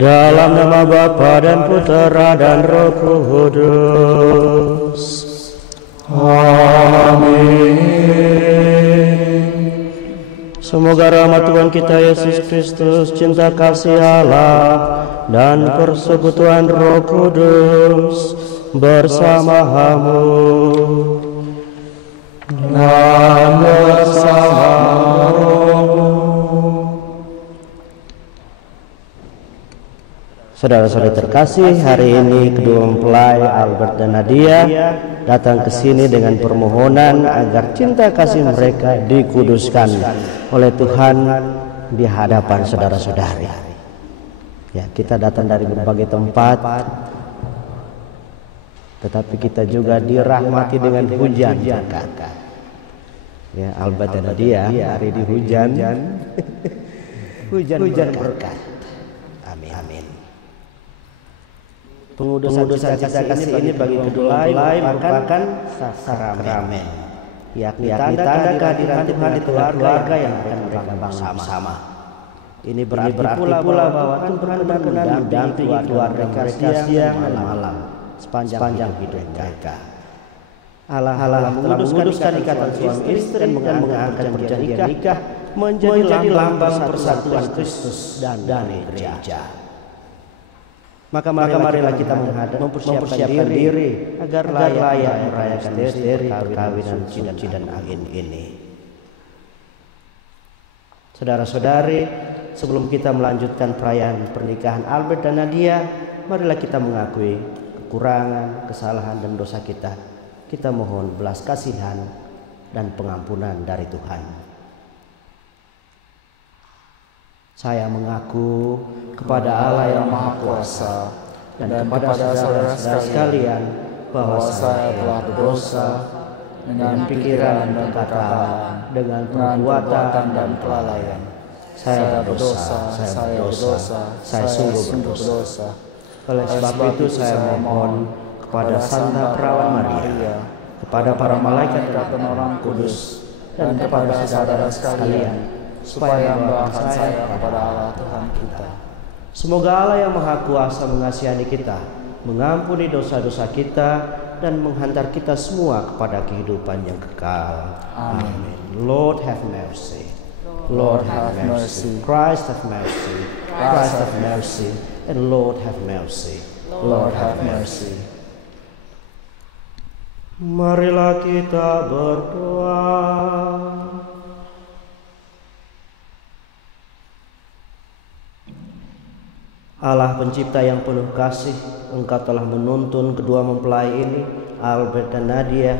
Dalam nama Bapa dan Putera dan Roh Kudus. Amin. Semoga rahmat Tuhan kita Yesus Kristus, cinta kasih Allah, dan persekutuan Roh Kudus bersamamu dan bersamamu. Saudara-saudari terkasih, hari ini kedua mempelai Albert dan Nadia datang ke sini dengan permohonan agar cinta kasih mereka dikuduskan oleh Tuhan di hadapan saudara-saudari. Ya, kita datang dari berbagai tempat, tetapi kita juga dirahmati dengan hujan berkat. Ya, Albert dan Nadia hari di hujan, hujan berkat. Amin. Amin. Pengudusan cinta kasih ini bagi kedua mempelai merupakan sakramen, yakni tanda kehadiran Tuhan di keluarga yang akan mereka bangun bersama. Ini berarti pula bahwa Tuhan benar-benar mendampingi keluarga mereka siang dan malam sepanjang hidup mereka. Allah menguduskan ikatan suami istri dan mengangkat perjanjian nikah menjadi lambang persatuan Kristus dan gereja. Maka marilah kita mempersiapkan diri agar layak merayakan misteri perkawinan suci dan agung ini. Saudara-saudari, sebelum kita melanjutkan perayaan pernikahan Albert dan Nadia, marilah kita mengakui kekurangan, kesalahan dan dosa kita. Kita mohon belas kasihan dan pengampunan dari Tuhan. Saya mengaku kepada Allah yang Maha Kuasa dan kepada saudara-saudara sekalian bahwa saya telah berdosa dengan pikiran dan perkataan, dengan perbuatan dan kelalaian. Saya berdosa, saya sungguh berdosa. Oleh sebab itu saya memohon kepada Santa Perawan Maria, kepada para malaikat dan orang kudus, dan kepada saudara sekalian, supaya mendoakan saya kepada Allah Tuhan kita. Semoga Allah yang Maha Kuasa mengasihani kita, mengampuni dosa-dosa kita, dan menghantar kita semua kepada kehidupan yang kekal. Amin. Lord have mercy. Lord have mercy. Christ have mercy. Christ have mercy. And Lord have mercy. Lord have mercy. Marilah kita berdoa. Allah pencipta yang penuh kasih, Engkau telah menuntun kedua mempelai ini, Albert dan Nadia,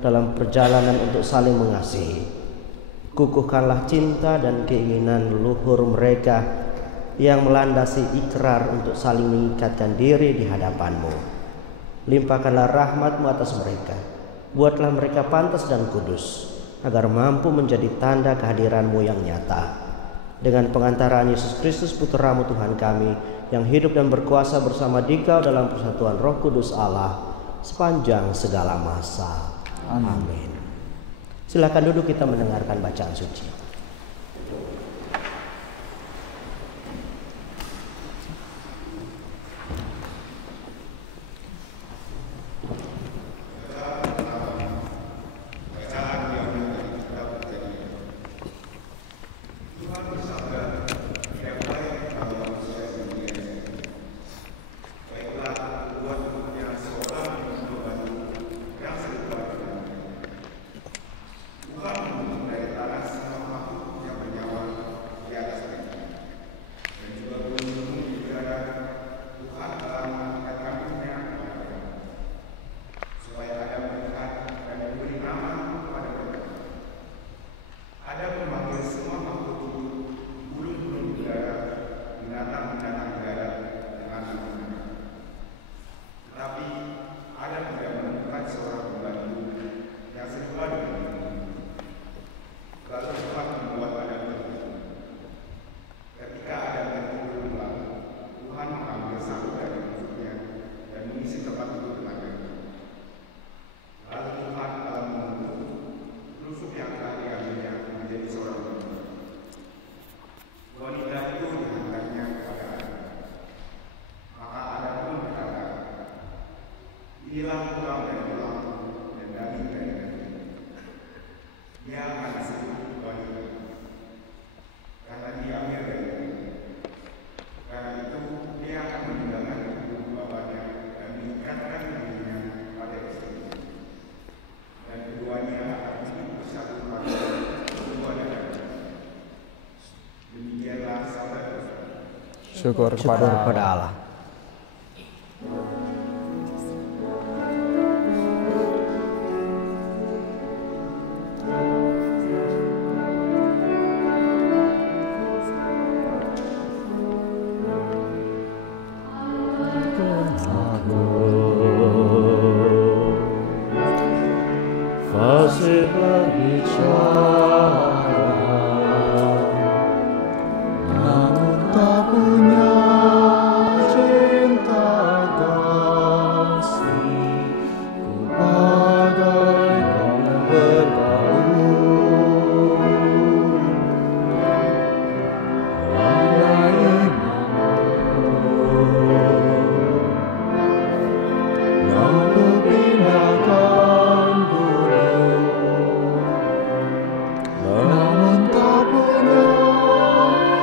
dalam perjalanan untuk saling mengasihi. Kukuhkanlah cinta dan keinginan leluhur mereka yang melandasi ikrar untuk saling mengikatkan diri di hadapan-Mu. Limpahkanlah rahmat-Mu atas mereka. Buatlah mereka pantas dan kudus, agar mampu menjadi tanda kehadiran-Mu yang nyata. Dengan pengantaran Yesus Kristus Putra-Mu Tuhan kami, yang hidup dan berkuasa bersama Dikau dalam persatuan Roh Kudus Allah sepanjang segala masa. Amin. Silakan duduk, kita mendengarkan bacaan suci. Syukur kepada Allah. Fasih berbicara, namun tak punya cinta kasih. Ku bagaikan bergaul, hanya imanmu mampu pindahkan gunung, namun tak punya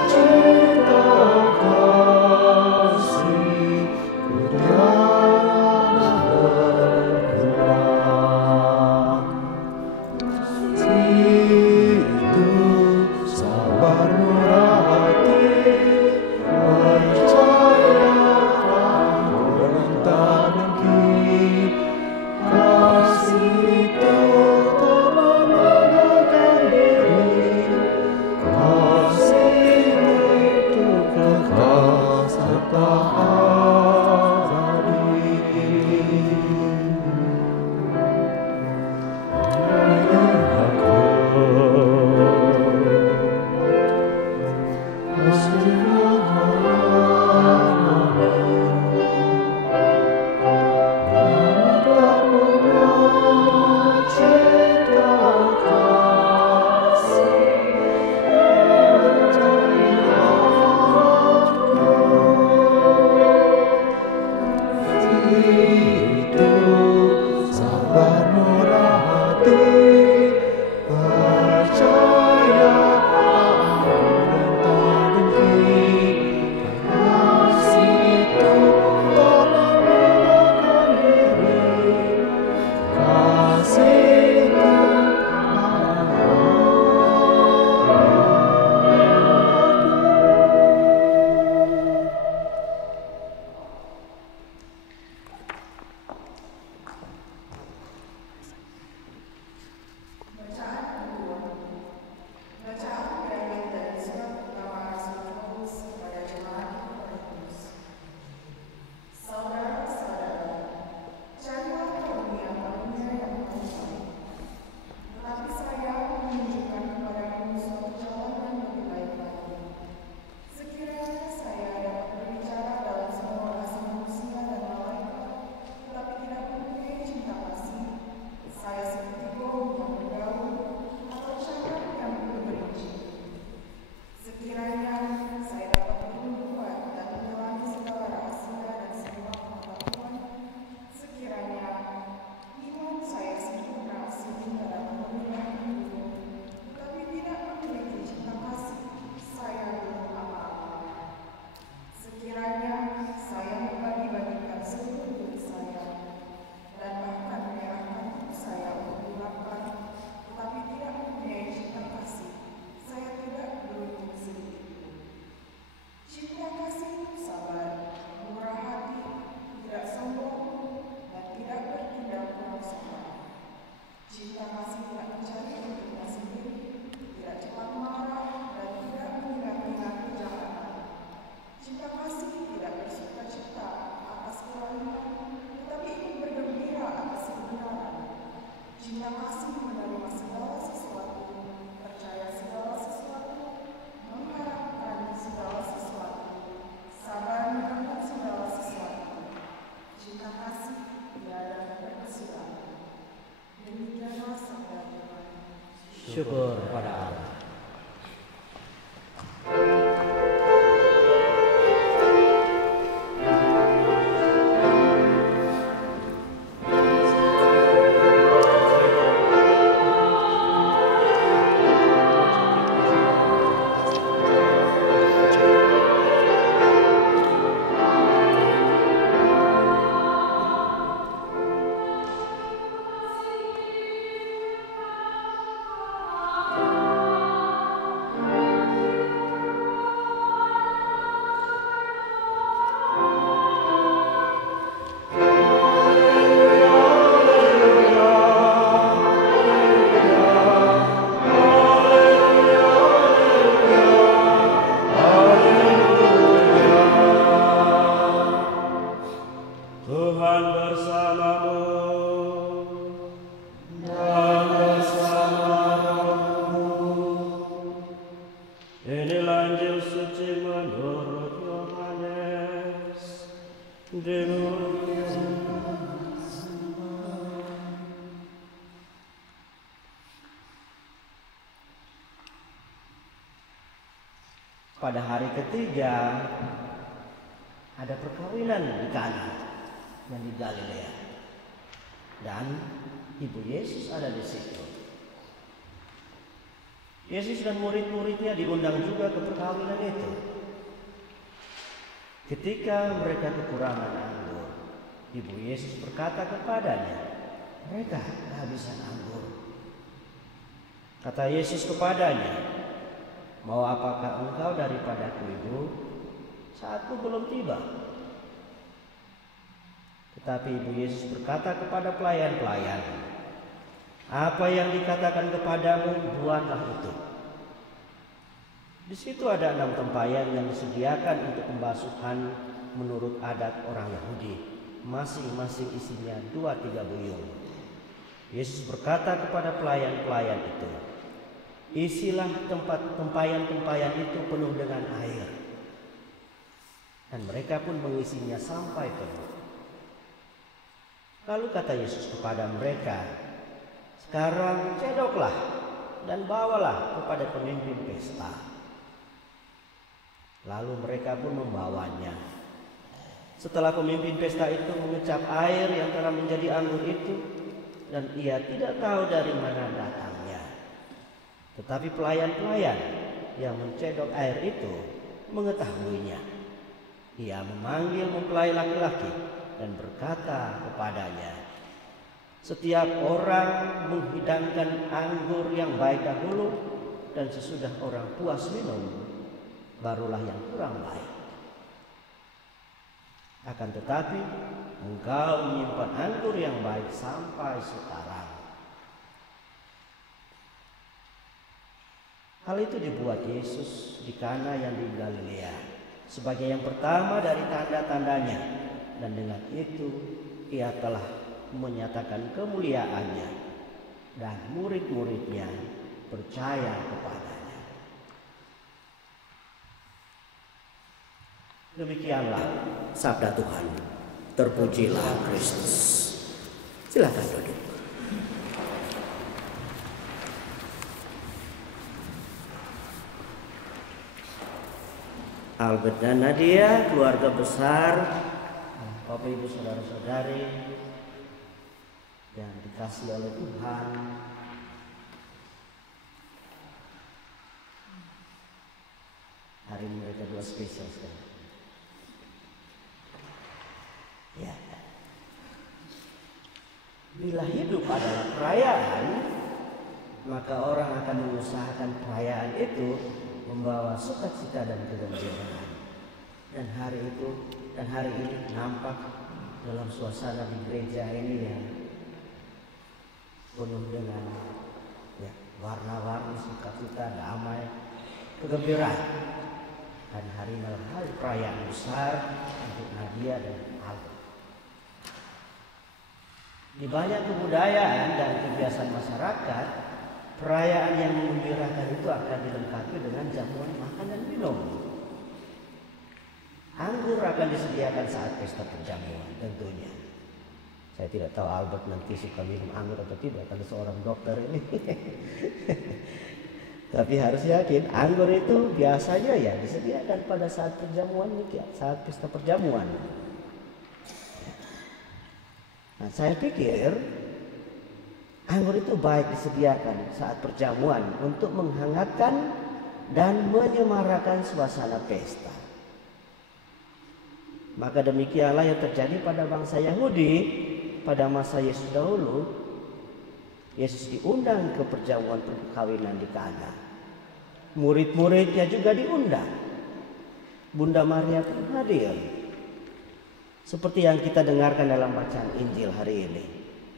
cinta kasih. Ku tiada berkurang. Itu sabar murah hati, percaya Tuhan tak dengki. Kasih itu tak menegakkan diri, kasih itu kekal serta abadi. Itu sabar murah hati, percaya Tuhan tak dengki. Kasih itu tak menegakkan diri, kasih itu Bacaan diambil dari surat pertama Rasul Paulus kepada jemaat di Korintus. Saudara-saudara, carilah karunia-karunia yang paling baik. Tetapi saya menunjukkan kepadamu suatu jalan yang lebih baik lagi. Sekiranya saya dapat berbicara dalam semua bahasa manusia dan malaikat, tetapi tidak mempunyai cinta kasih, saya seperti gong yang bergaul atau cakar yang bergerincing. Sekiranya saya dapat bernubuat dan menelangi segala rahasia dan semua pengetahuan, sekiranya iman saya sempurna sehingga dapat memiliki guru, tetapi tidak memiliki cinta kasih, saya belum apa-apa. Sekiranya saya membagi-bagikan seluruh diri saya dan bahkan menyerahkan tubuh saya untuk dimakan, tetapi tidak mempunyai cinta kasih, saya tidak beruntung sedikit pun. Cinta kasih itu sabar, murah hati, tidak sombong, dan tidak bertindak kurang sopan. Cinta kasih tidak mencari untuknya sendiri, tidak cepat marah, dan tidak mengingat-ingat kejahatan. Cinta kasih tidak bersuka-cita atas kezaliman, tetapi ingin bergembira atas kebenaran. Cinta kasih menerima segala sesuatu, percaya segala sesuatu, mengharapkan segala sesuatu, sabar menanggung segala sesuatu. Cinta kasih tiada berkesudahan. Demikianlah sabda Tuhan. Syukur kepada Allah. Inilah Injil suci menurut Yohanes. Pada hari ketiga ada perkawinan di Kana yang di Galilea, dan ibu Yesus ada di situ. Yesus dan murid-muridnya diundang juga ke perkawinan itu. Ketika mereka kekurangan anggur, ibu Yesus berkata kepadanya, mereka kehabisan anggur. Kata Yesus kepadanya, mau apakah engkau daripadaku, Ibu? Saatku belum tiba. Tetapi ibu Yesus berkata kepada pelayan-pelayan, apa yang dikatakan kepadamu, buatlah itu. Di situ ada 6 tempayan yang disediakan untuk pembasuhan menurut adat orang Yahudi. Masing-masing isinya 2-3 buyung. Yesus berkata kepada pelayan-pelayan itu, isilah tempat tempayan-tempayan itu penuh dengan air. Dan mereka pun mengisinya sampai penuh. Lalu kata Yesus kepada mereka, sekarang cedoklah dan bawalah kepada pemimpin pesta. Lalu mereka pun membawanya. Setelah pemimpin pesta itu mengecap air yang telah menjadi anggur itu, dan ia tidak tahu dari mana datangnya. Tetapi pelayan-pelayan yang mencedok air itu mengetahuinya. Ia memanggil mempelai laki-laki dan berkata kepadanya, setiap orang menghidangkan anggur yang baik dahulu, dan sesudah orang puas minum, barulah yang kurang baik. Akan tetapi engkau menyimpan anggur yang baik sampai sekarang. Hal itu dibuat Yesus di Kana yang di Galilea sebagai yang pertama dari tanda-tandanya, dan dengan itu ia telah menyatakan kemuliaannya, dan murid-muridnya percaya kepadanya. Demikianlah sabda Tuhan. Terpujilah Kristus. Silakan duduk. Albert dan Nadia, keluarga besar, Bapak Ibu saudara-saudari yang dikasihi oleh Tuhan, hari ini mereka dua spesial sekali. Ya. Bila hidup adalah perayaan, maka orang akan mengusahakan perayaan itu membawa sukacita dan kegembiraan. Dan hari ini nampak dalam suasana di gereja ini yang penuh dengan warna-warni, sukacita, damai, kegembiraan. Dan hari ini adalah hari perayaan besar untuk Nadia dan Albert. Di banyak kebudayaan dan kebiasaan masyarakat, perayaan yang menggembirakan itu akan dilengkapi dengan jamuan makan dan minum. Anggur akan disediakan saat pesta perjamuan tentunya. Saya tidak tahu Albert nanti suka minum anggur atau tidak, karena seorang dokter ini. Tapi harus yakin, anggur itu biasanya ya disediakan pada saat perjamuan, saat pesta perjamuan. Nah, saya pikir anggur itu baik disediakan saat perjamuan untuk menghangatkan dan menyemarakan suasana pesta. Maka demikianlah yang terjadi pada bangsa Yahudi pada masa Yesus dahulu. Yesus diundang ke perjamuan perkawinan di Kana. Murid-muridnya juga diundang. Bunda Maria pun hadir. Seperti yang kita dengarkan dalam bacaan Injil hari ini.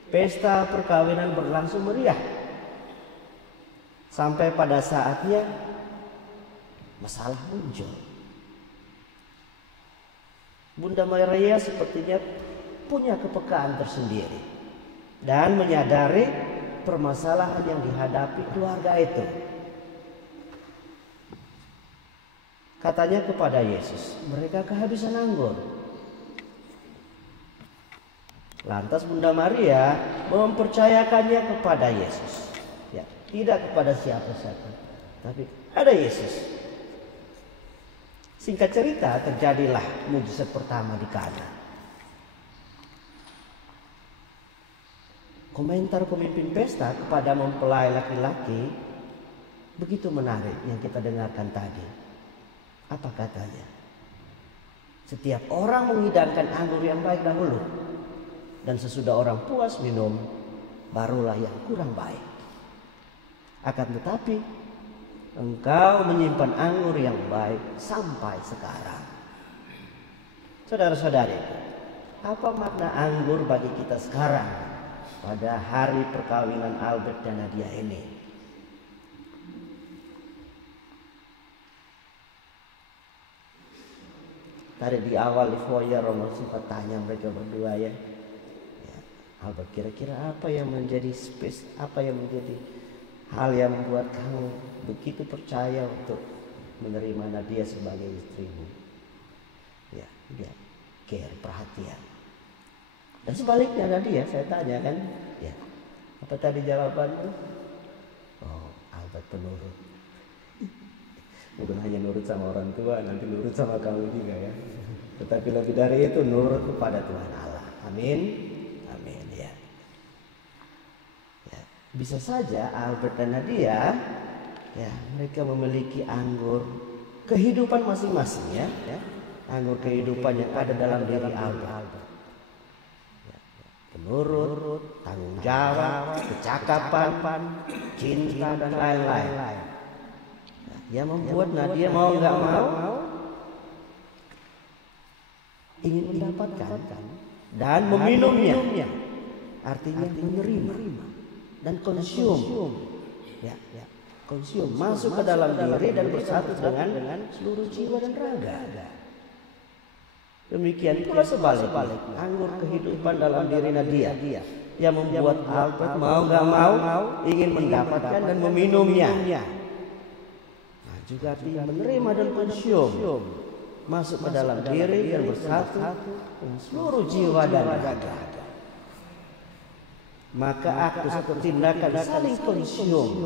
Pesta perkawinan berlangsung meriah. Sampai pada saatnya masalah muncul. Bunda Maria sepertinya punya kepekaan tersendiri dan menyadari permasalahan yang dihadapi keluarga itu. Katanya kepada Yesus, mereka kehabisan anggur. Lantas Bunda Maria mempercayakannya kepada Yesus. Ya, tidak kepada siapa-siapa, tapi ada Yesus. Singkat cerita, terjadilah mujizat pertama di Kana. Komentar pemimpin pesta kepada mempelai laki-laki begitu menarik yang kita dengarkan tadi. Apa katanya? Setiap orang menghidangkan anggur yang baik dahulu, dan sesudah orang puas minum, barulah yang kurang baik. Akan tetapi, engkau menyimpan anggur yang baik sampai sekarang. Saudara-saudari, apa makna anggur bagi kita sekarang pada hari perkawinan Albert dan Nadia ini? Tadi di awal di foyer Romo sempat tanya mereka berdua ya, Albert, kira-kira apa yang menjadi apa yang menjadi hal yang membuat kamu begitu percaya untuk menerima Nadia sebagai istrimu? Ya, dia care, perhatian. Dan sebaliknya Nadia, saya tanya kan, ya, apa tadi jawabannya? Oh, Albert penurut. Bukan hanya nurut sama orang tua, nanti nurut sama kamu juga ya. Tetapi lebih dari itu nurut kepada Tuhan Allah. Amin. Amin ya. Ya, bisa saja Albert dan Nadia ya, mereka memiliki anggur kehidupan masing-masing ya. Anggur kehidupan yang ada dalam diri Albert. Ya, penurut, tanggung jawab, kecakapan, cinta dan lain-lain. Yang membuat Nadia mau nggak mau ingin mendapatkan dan meminumnya, artinya menerima dan konsum, ya, konsum masuk ke dalam diri dan bersatu dengan seluruh jiwa dan raga. Demikian pula sebaliknya, anggur kehidupan dalam diri Nadia yang membuat Albert mau nggak mau ingin mendapatkan dan meminumnya. Juga menerima dan konsum masuk ke dalam diri dan bersatu dengan seluruh jiwa dan raga. Maka aku satu tindakan saling konsum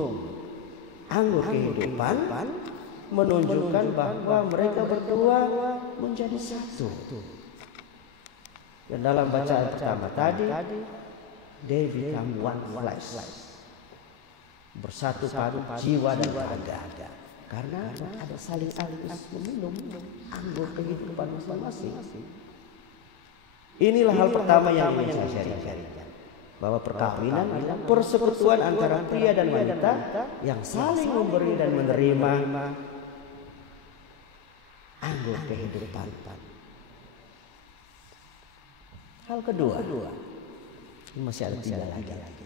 anggur kehidupan menunjukkan bahwa mereka berdua menjadi satu. Dan dalam bacaan pertama tadi, they become one flesh, bersatu padu jiwa dan raga. Karena ada saling meminum anggur kehidupan masing-masing. Inilah hal pertama yang ingin saya sharingkan, bahwa perkawinan adalah persekutuan antara pria dan wanita yang saling memberi dan menerima anggur kehidupan. Hal kedua, ini masih ada 3 lagi.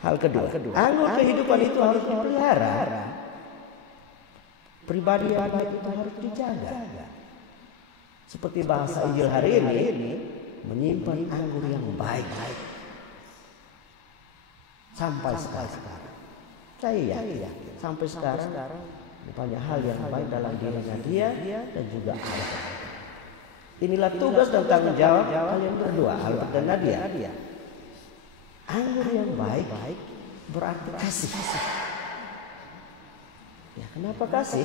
Hal kedua, anggur kehidupan itu harus dipelihara. Pribadi yang baik itu harus dijaga. Seperti bahasa Injil hari ini, menyimpan anggur yang baik sampai sekarang. Saya yakin sampai sekarang banyak hal yang baik dalam dirinya dia dan juga Allah. Inilah tugas dan tanggung jawab kalian berdua, Albert dan Nadia. Anggur yang baik berarti kasih. Ya, kenapa kasih?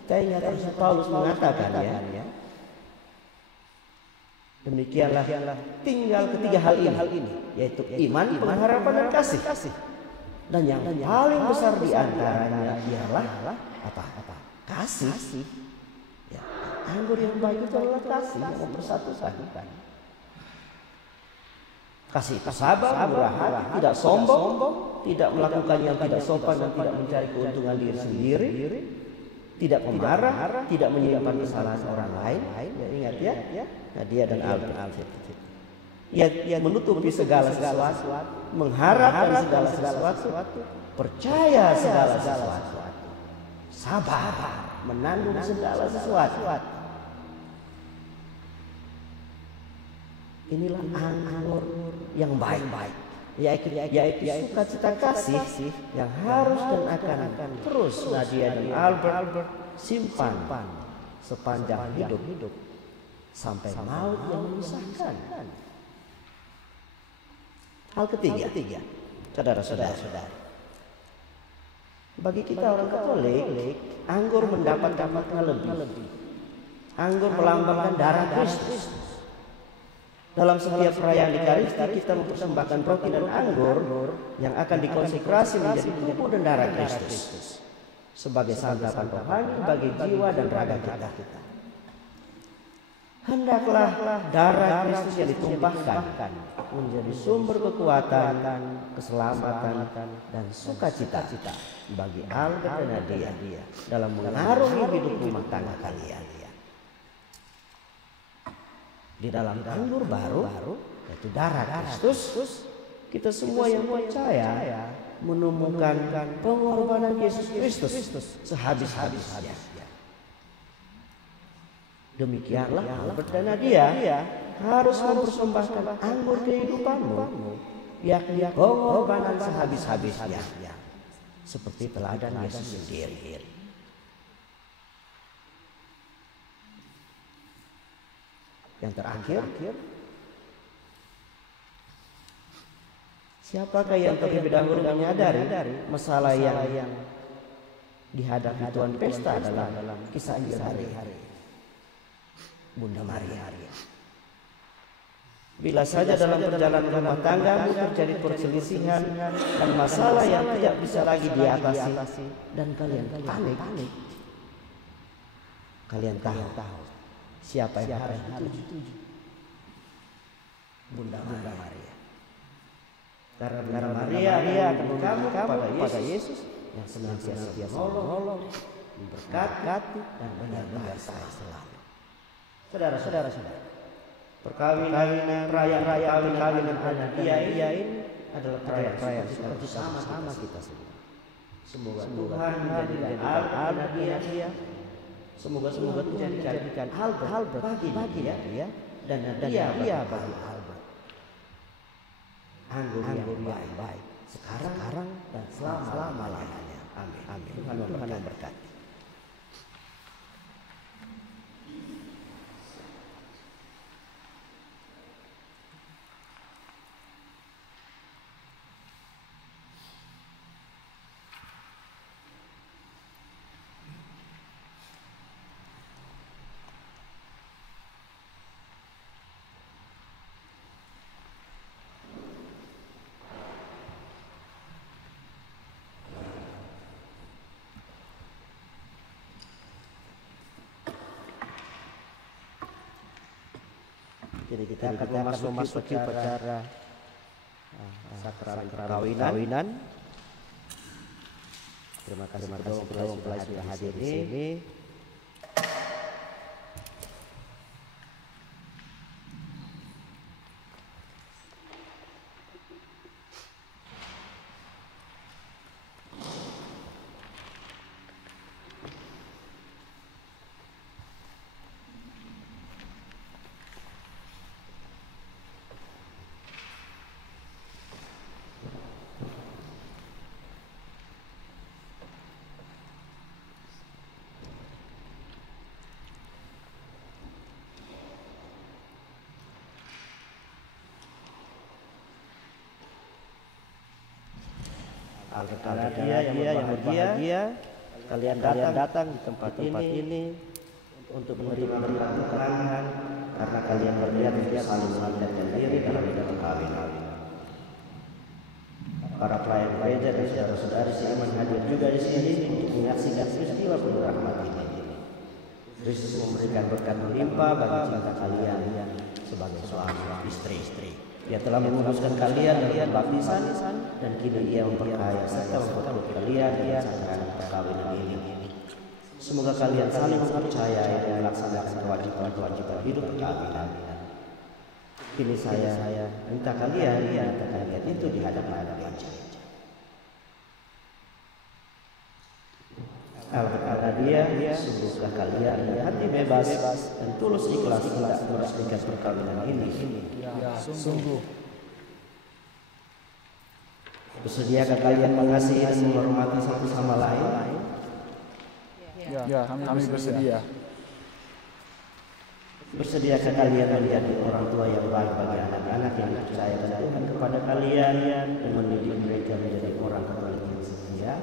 Kita ingat Rasul Paulus mengatakan ya. Demikianlah tinggal ketiga hal ini, yaitu iman, pengharapan dan kasih. Dan yang paling besar di antaranya ialah apa? Kasih. Ya, anggur yang baik itu adalah kasih yang mempersatukan. Kasih itu sabar, murah hati, tidak sombong, tidak melakukan yang tidak sopan dan tidak mencari keuntungan diri sendiri, tidak pemarah, tidak menyimpan kesalahan orang lain. Ya, ingat ya, Nadia dan Albert. Ia menutupi segala sesuatu, mengharapkan segala sesuatu, percaya segala sesuatu, sabar, menanggung segala sesuatu. Inilah anggur yang baik. yaitu sukacita kasih yang harus dan akan terus Nadia dan Albert simpan sepanjang hidup sampai maut yang memisahkan. Hal ketiga, saudara-saudara, bagi kita orang Katolik, anggur mendapat makna lebih. Anggur melambangkan darah Kristus. Dalam setiap perayaan Ekaristi kita mempersembahkan roti dan anggur yang akan dikonsekrasi menjadi tubuh dan darah Kristus sebagai santapan rohani bagi jiwa dan raga kita. Hendaklah darah Kristus yang ditumpahkan menjadi sumber kekuatan, keselamatan, dan sukacita bagi Albert dan Nadia dalam mengarungi hidup rumah tangga kalian. Di dalam anggur baru, yaitu darah Kristus, kita semua yang percaya menemukan pengorbanan Yesus Kristus sehabis-habisnya. Demikianlah Albert dan Nadia harus mempersembahkan anggur kehidupanmu, yakni pengorbanan sehabis-habisnya, seperti teladan Yesus sendiri. Yang terakhir, siapakah yang terlebih dahulu menyadari masalah yang dihadapi Tuhan Pesta dalam kisah Injil hari-hari? Bunda Maria. Bila saja dalam perjalanan rumah tanggamu terjadi perselisihan dan masalah yang tidak bisa lagi diatasi dan kalian panik, kalian tahu siapa yang harus dituju? Bunda Maria. Karena Bunda Maria akan kamu kepada Yesus yang senantiasa menolong, memberkati, dan benar-benar sayang selalu. Saudara, perkawinan, perayaan Nadia ini adalah perayaan seperti sama kita semua. Semoga Tuhan menjadikan Albert Nadia. Semoga Tuhan menjadikan Albert bagi Nadia dan Nadia bagi Albert anggur yang baik sekarang dan selama-lamanya. Amin. Tuhan memberkati. Jadi kita akan memasuki upacara sakral perkawinan. Terima kasih kepada mempelai sudah hadir di sini. Nadia yang berbahagia, kalian datang di tempat ini untuk menerima pernikahan karena kalian berniat untuk saling mengingatkan diri dalam hidup perkawinan. Para pelayan gereja dan saudara-saudari seiman hadir juga di sini untuk menyaksikan peristiwa penuh rahmat ini. Kristus memberikan berkat melimpah bagi cinta kalian sebagai suami istri. Dia telah menguduskan kalian dari baptisan dan kini Ia memperkaya serta memperkuat kalian dengan sacrament perkawinan ini. Semoga kalian saling mempercayai dan melaksanakan kewajiban hidup perkawinan. Kini saya minta kalian itu di hadapan gereja. Albert dan Nadia, sungguhkah kalian dengan hati bebas dan tulus ikhlas tidak meresmikan perkawinan ini? Sungguh. Bersediakah kalian mengasihi dan menghormati satu sama lain? Ya, kami bersedia. Bersediakah kalian menjadi orang tua yang baik bagi anak-anak yang dipercayakan Tuhan kepada kalian dan mendidik mereka menjadi orang Katolik yang setia?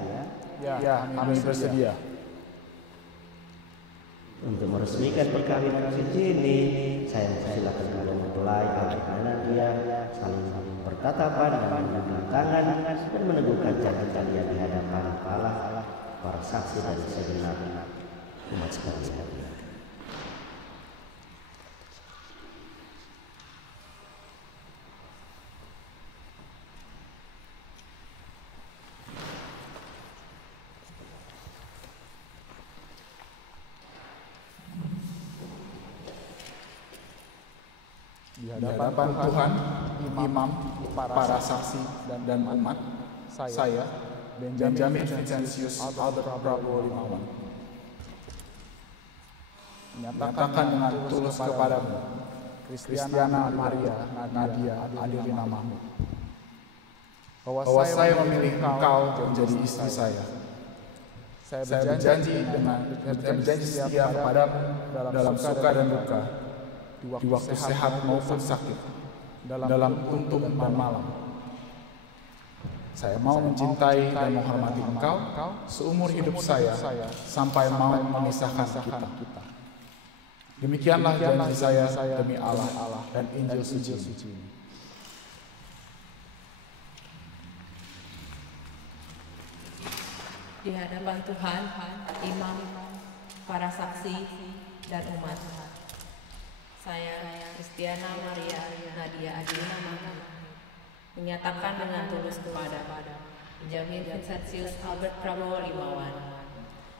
Ya, kami bersedia. Untuk meresmikan perkawinan suci ini, saya mempersilakan kedua mempelai Albert dan Nadia saling bertatapan dan mengangkat tangan dan meneguhkan janji kalian di hadapan Allah, para saksi dari segenap umat sekalian. Di hadapan Tuhan, imam, para saksi, dan umat, saya, Benjamin Vincentius Albert Prabowo Limawan, menyatakan dengan tulus kepadamu, Kristiana Maria Nadia Adelina Mahmud, bahwa saya memilih engkau menjadi istri saya. Saya berjanji setia kepadamu dalam suka dan duka, di waktu sehat maupun sakit, dalam untung dan malam. Saya mau mencintai dan menghormati engkau seumur hidup saya sampai mau memisahkan kita. Demikianlah janji saya demi Allah dan Injil suci ini. Di hadapan Tuhan, imam, para saksi, dan umat, saya, Kristiana Maria Nadia Adelina Mahmud, menyatakan dengan tulus kepada Benjamin Vincentius Albert Prabowo Limawan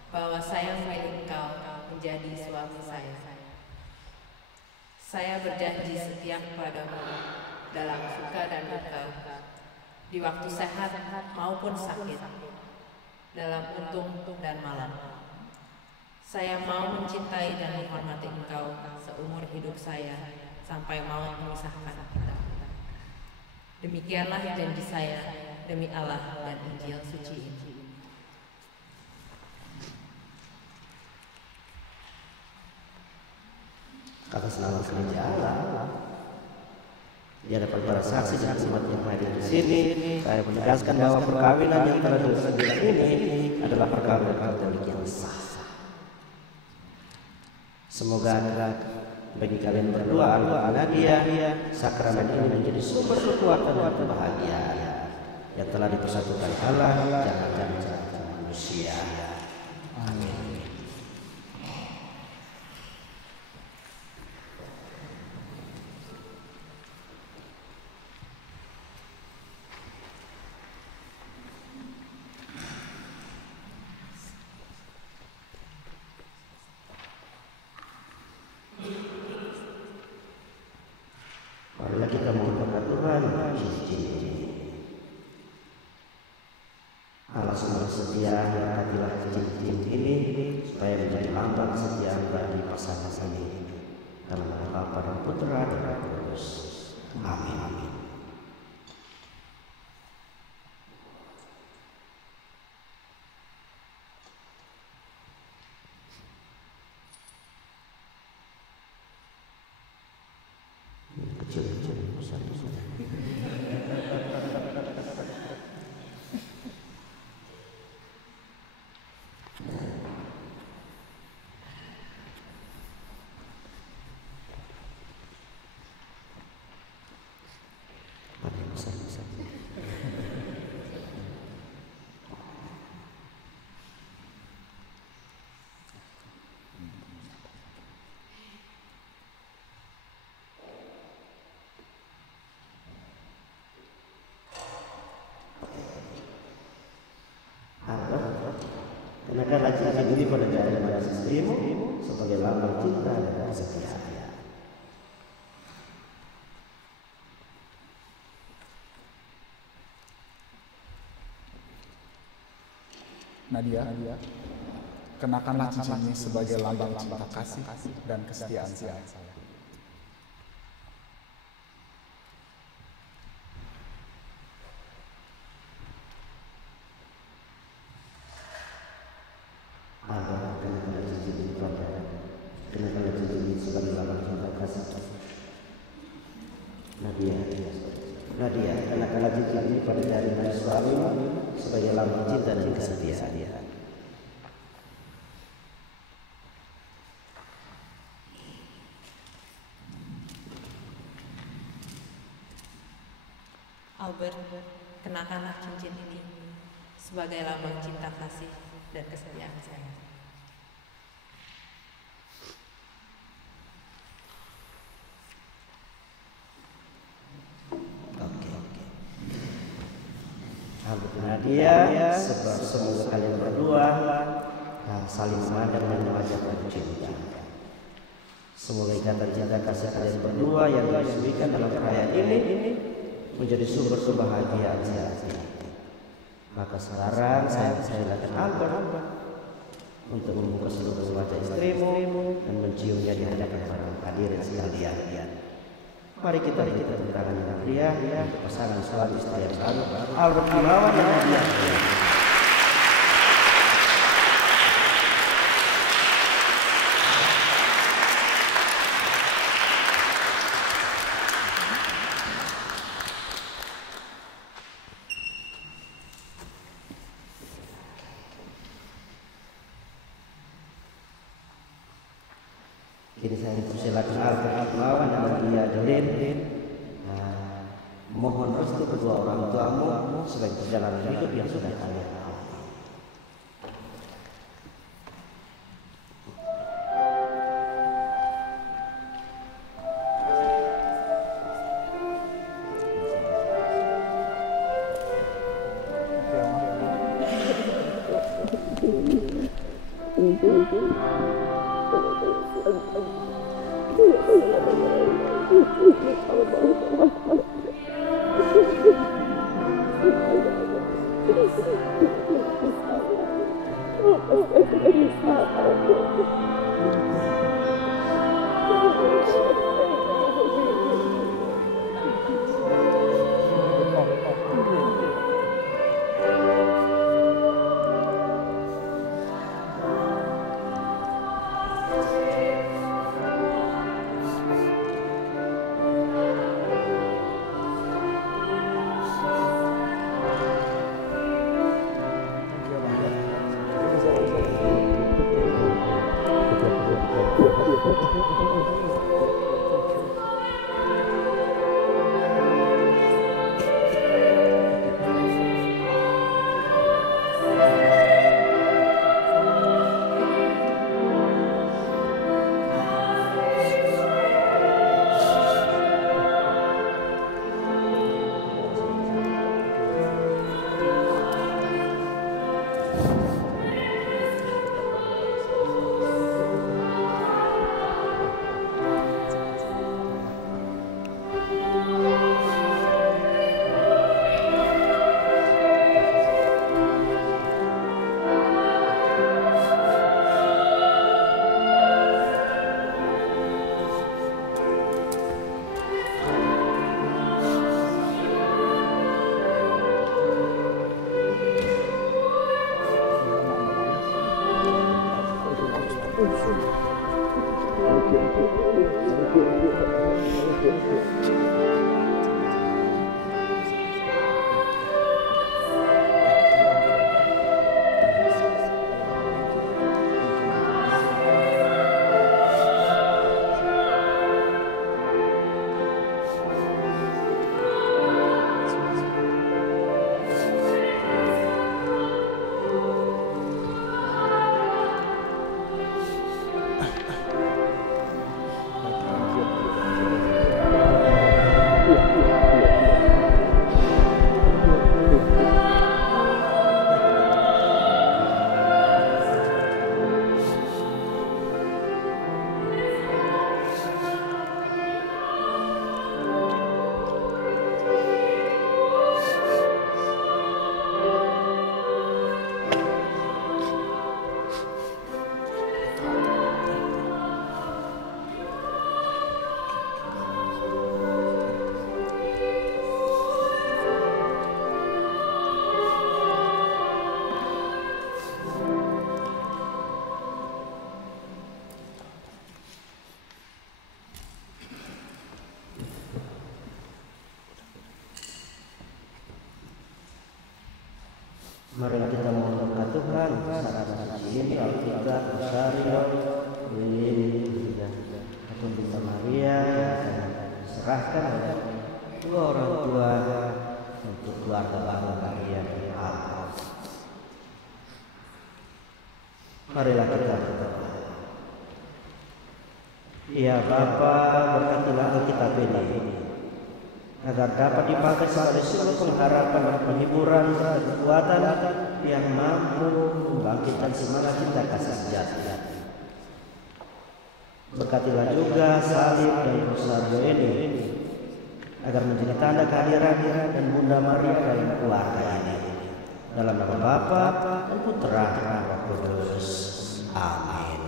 bahwa saya memilih engkau menjadi suami saya. Saya berjanji setia kepadamu dalam suka dan duka, di waktu sehat maupun sakit, dalam untung dan malam. Saya mau mencintai dan menghormati engkau seumur hidup saya sampai maut memisahkan kita. Demikianlah janji saya demi Allah dan Injil suci ini. Atas nama gereja Allah, di hadapan para saksi dan umat yang hadir di sini, saya menegaskan bahwa perkawinan yang telah disediakan ini adalah perkawinan Katolik yang sah. Semoga bagi kalian berdua, Albert dan Nadia, sakramen ini menjadi sumber kekuatan dan kebahagiaan yang telah dipersatukan Allah dan manusia. Amin. Marilah kita mohon Tuhan cincin ini. Allah semua setia, berkatilah cincin ini supaya menjadi lambang setia bagi pasangan ini. Dalam nama Bapa dan Putra dan Roh Kudus. Amin. Amin. Kecil-kecil, besar-besar. Paling besar-besar. Kenakanlah cincin ini pada jari dan istrimu sebagai lambang cinta dan kesetiaan. Nadia, kenakanlah cincin ini sebagai lambang cinta kasih dan kesetiaan saya. Tuhan. Kenakanlah cincin ini sebagai lambang cinta kasih. Nadia, kenakanlah cincin ini pada jari dan suami sebagai lambang cinta dan kesetiaan. Albert, kenakanlah cincin ini sebagai lambang cinta kasih dan kesetiaan saya. Albert dan Nadia, semoga kalian berdua saling memandang dan memanjatkan cinta. Semoga ikatan cinta kasih kalian berdua yang disucikan dalam perayaan ini menjadi sumber kebahagiaan sejati. Maka sekarang saya persilakan Albert untuk membuka seluruh wajah istrimu dan menciumnya di hadapan para hadirin sekalian. Mari kita tepuk tangan yang meriah untuk pasangan suami istri yang baru, Albert Gunawan dan Nadia. Kini saya dipersilakan Albert Gunawan dan Nadia Adeline. Mohon restu kedua orang tuamu sebagai perjalanan hidup yang sudah kalian lalui. Lili ataupun Bunda Maria diserahkan oleh dua orang tua untuk keluarga Bapa Maria dan Allah. Marilah kita berdoa. Ya Bapa, berkatilah Alkitab ini agar dapat dipakai sebagai sumber pengharapan dan penghiburan dan kekuatan yang mampu membangkitkan semangat kita kasih sejati. Berkatilah juga salib dan salib ini agar menjadi tanda kehadiran dan Bunda Maria dalam keluarga ini. Dalam nama Bapa dan Putra dan Roh Kudus. Amin.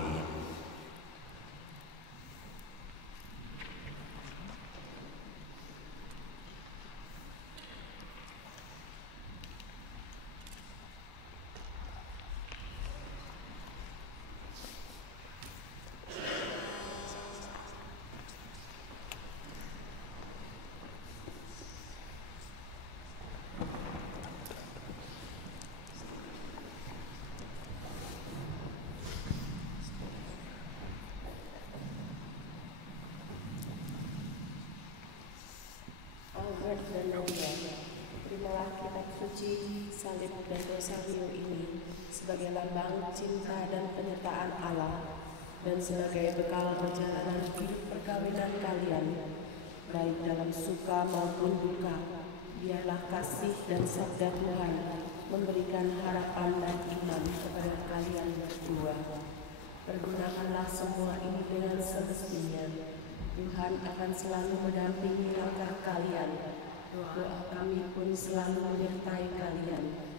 Albert dan Nadia, terimalah kitab suci, salib dan rosario ini sebagai lambang cinta dan penyertaan Allah dan sebagai bekal perjalanan hidup perkawinan kalian, baik dalam suka maupun duka. Biarlah kasih dan sabda Tuhan memberikan harapan dan iman kepada kalian berdua. Pergunakanlah semua ini dengan semestinya. Tuhan akan selalu mendampingi langkah kalian. Doa kami pun selalu menyertai kalian.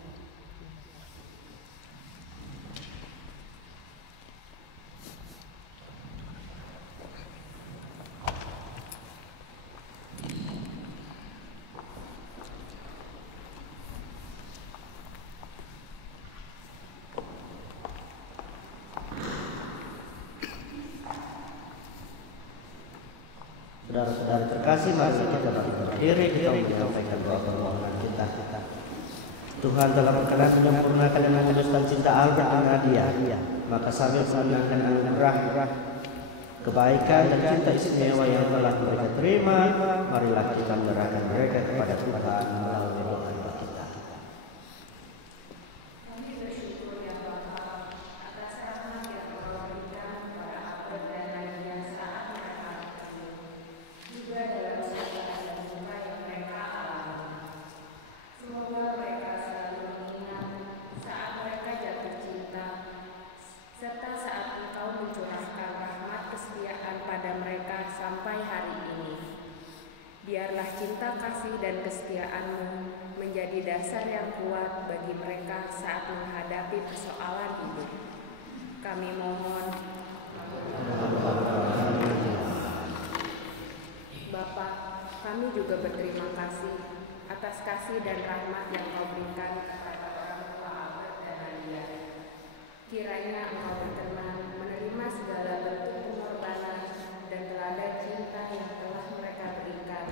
Saudara-saudara terkasih, mari kita berdiri, kita menyampaikan doa permohonan kita. Tuhan telah berkenan menyempurnakan dan memuluskan cinta Albert dan Nadia. Maka sambil mengaminkan anugerah kebaikan dan cinta istimewa yang telah mereka terima, marilah kita menyerahkan mereka kepada Tuhan melalui doa kita. Biarlah cinta kasih dan kesetiaanmu menjadi dasar yang kuat bagi mereka saat menghadapi persoalan hidup. Kami mohon, Bapa, kami juga berterima kasih atas kasih dan rahmat yang Kau berikan kepada orang tua Albert dan Nadia. Kiranya Engkau berkenan menerima segala bentuk pengorbanan dan teladan cinta yang telah mereka berikan,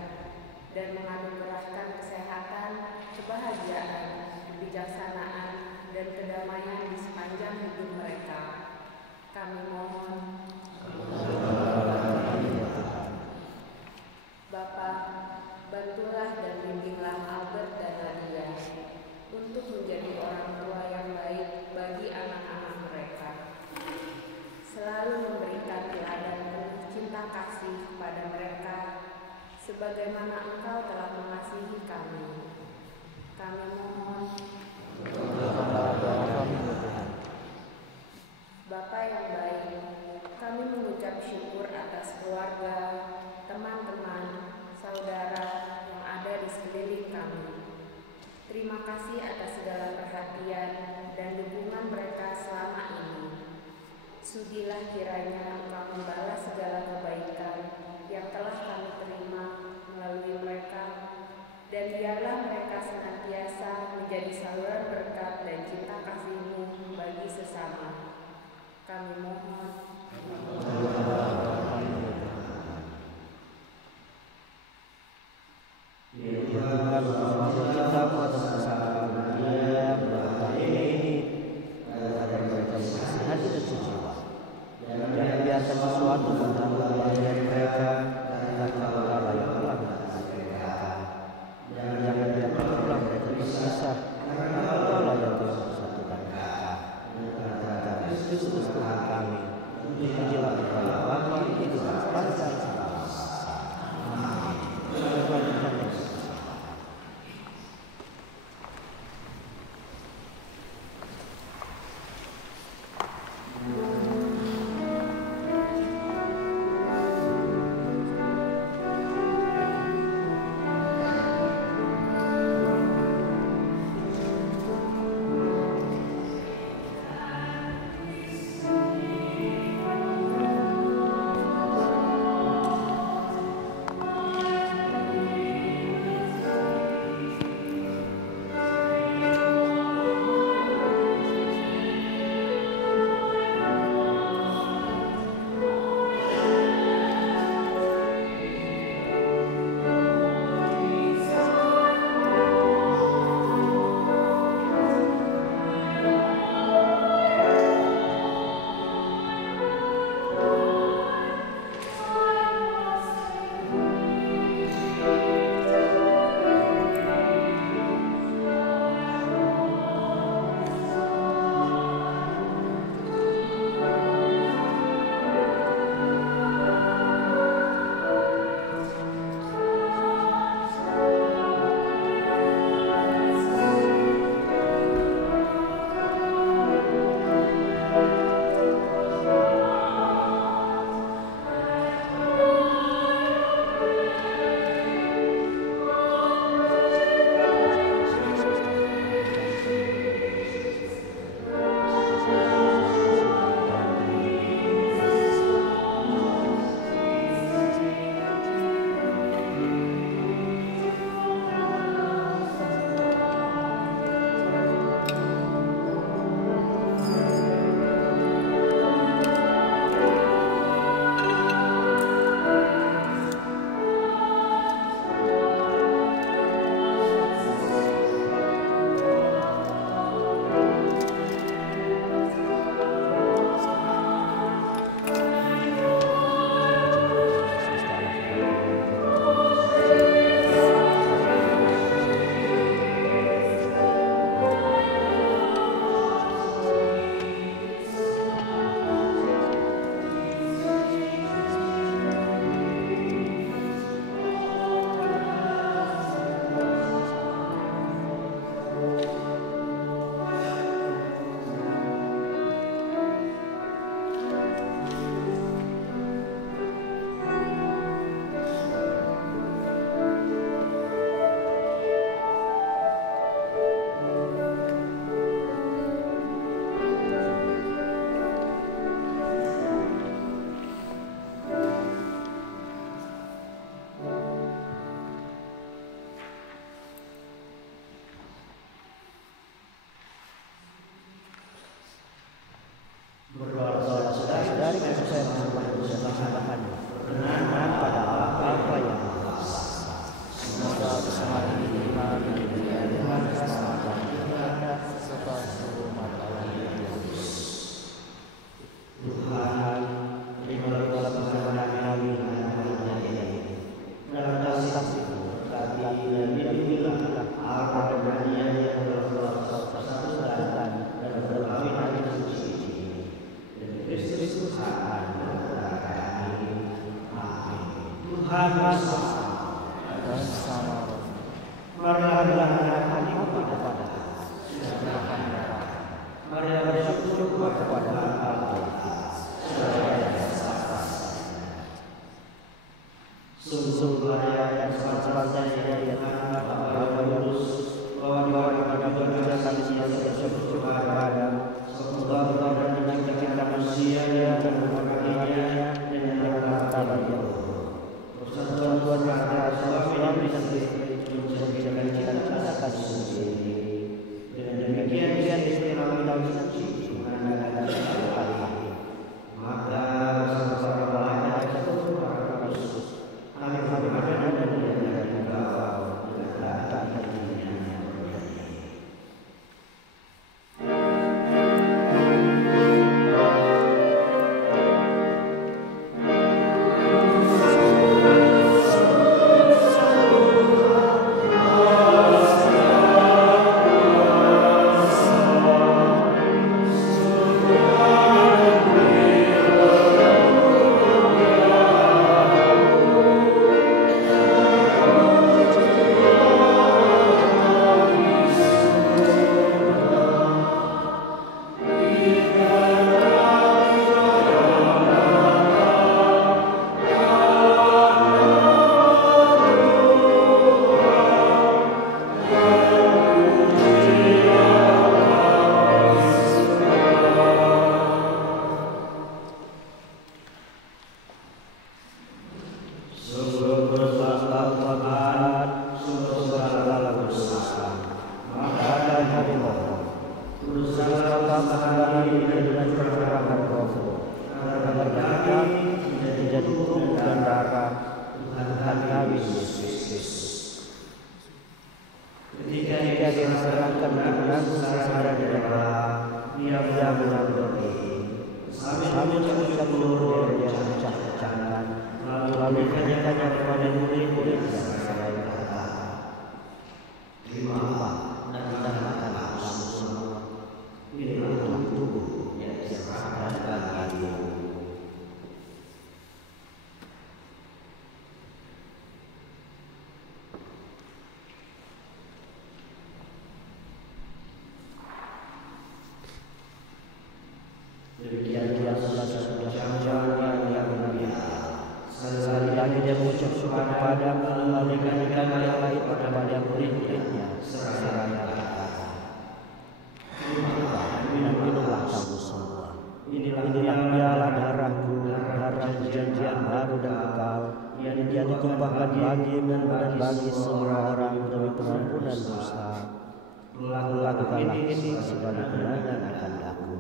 dan menganugerahkan kesehatan, kebahagiaan, kebijaksanaan, dan kedamaian di sepanjang hidup mereka. Kami mohon, Bapa, bantulah dan bimbinglah Albert dan Nadia untuk menjadi orang tua yang baik bagi anak-anak mereka. Selalu memberikan teladan penuh cinta kasih kepada mereka, sebagaimana Engkau telah mengasihi kami. Kami mohon, Bapa yang baik, kami mengucap syukur atas keluarga, teman-teman, saudara yang ada di sekeliling kami. Terima kasih atas segala perhatian dan dukungan mereka selama ini. Sudilah kiranya Engkau membalas segala kebaikan yang telah kami terima melalui mereka, dan biarlah mereka senantiasa menjadi saluran berkat dan cinta kasih-Mu bagi sesama. Kami mohon, Tuhan bersama dan sama roh. Marilah menyerahkan hati kepada Tuhan. Marilah bersyukur kepada Tuhan sungguh yang sepanjangnya ya Tuhan, Bapa Yesus, bahwa di mana bekerja kami senantiasa bersyukur kepadamu. Semoga Engkau menyenangkan kita manusia dan memberkatinya dengan martabat yang persatuan Tuhan yang adalah suami dan istri menjaga cita-cita kasih sendiri. Dengan demikian istilah kita suci menandakan kali ini. Maka bersama-sama malaikat dan Tuhan Yesus kami berdoa dan menyembah Engkau dan akan dunia. Lakukanlah ini sebagai kenangan akan aku.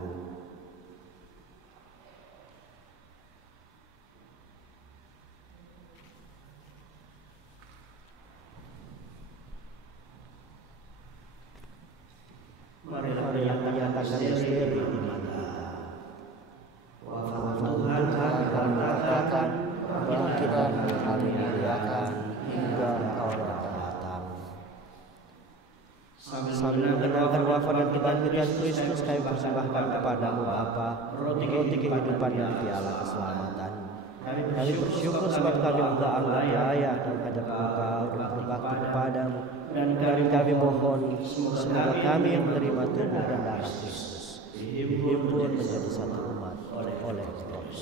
Marilah yang menyatakan misteri iman kita. Wafat Tuhan akan mengatakan bangkitan kami muliakan hingga Engkau datang. Sambil mengenalkan wafat dan kebangkitan Kristus, kami persembahkan kepadamu Bapa roti kehidupan dan piala keselamatan. Kami bersyukur sebab kami Engkau anggap layak dan hadap Engkau dan berbakti kepadamu. Dan kami mohon semoga kami yang menerima tubuh dan darah Kristus dihimpun menjadi satu umat oleh Roh Kudus.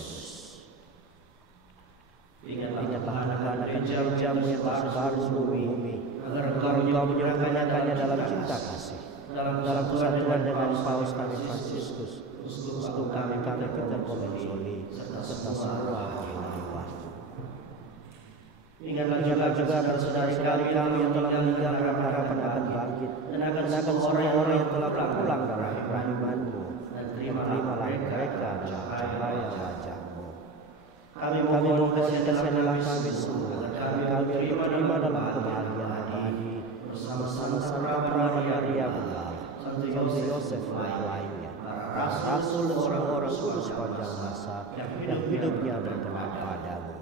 Ingatlah Tuhan akan jam-jamu yang tersebar di bumi, agar Engkau menyempurnakannya dalam cinta kasih, dalam persatuan dengan Paus kami Fransiskus, Uskup kami Peter Comensoli, serta semua orang-orang. Ingatlah juga akan saudara-saudari kami yang telah meninggal dalam harapan akan bangkit, dan akan semua orang yang telah pulang dalam rahim-Mu, dan terimalah mereka dalam cahaya wajah-Mu. Kami mohon kasianilah kami semua, kami terima dalam kebahagiaan abadi bersama Santa Maria Bunda, Santo Yosef dan lainnya, para rasul dan semua orang kudus sepanjang masa yang hidupnya berkenan padamu.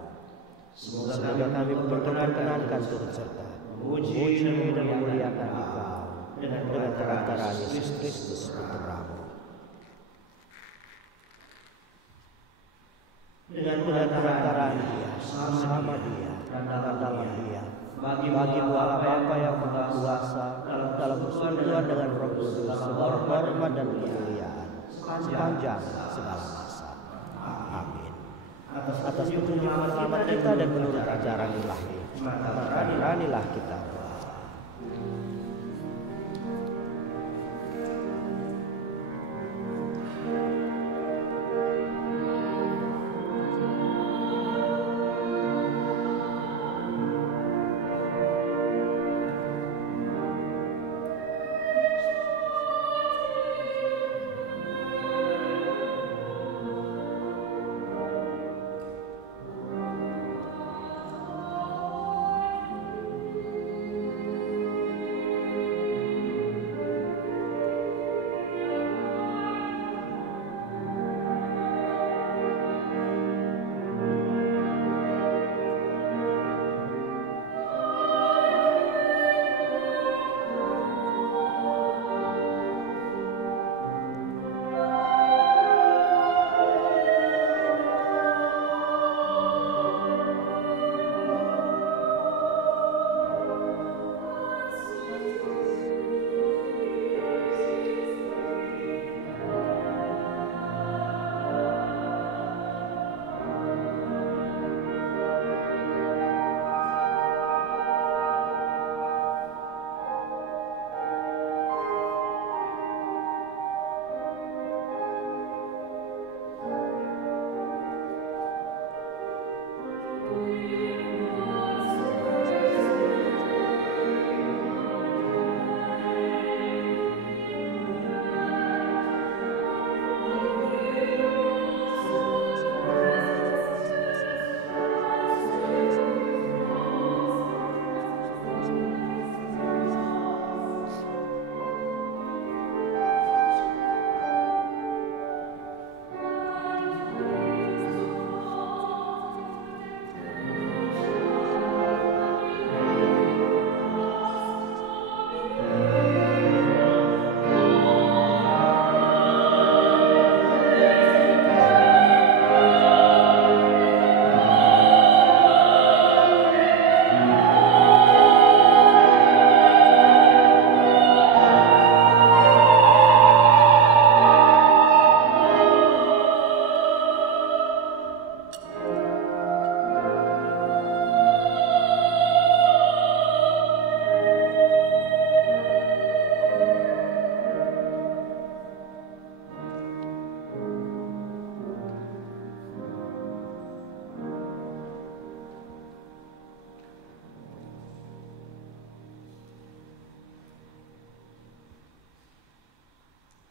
Semoga kami memperkenankan turut serta memuji dan memuliakan Engkau dengan perantaraan Yesus Kristus Putra-Mu. dengan perantaraan Dia, sama Dia, dan dalam Dia. Bagi-Mu Allah Bapa yang Maha Kuasa, dalam persekutuan dengan Roh Kudus, segala hormat dan kemuliaan sepanjang segala masa. Amin. Atas petunjuk selamat kita dan menurut ajaran ilahi, maka beranilah kita berdoa.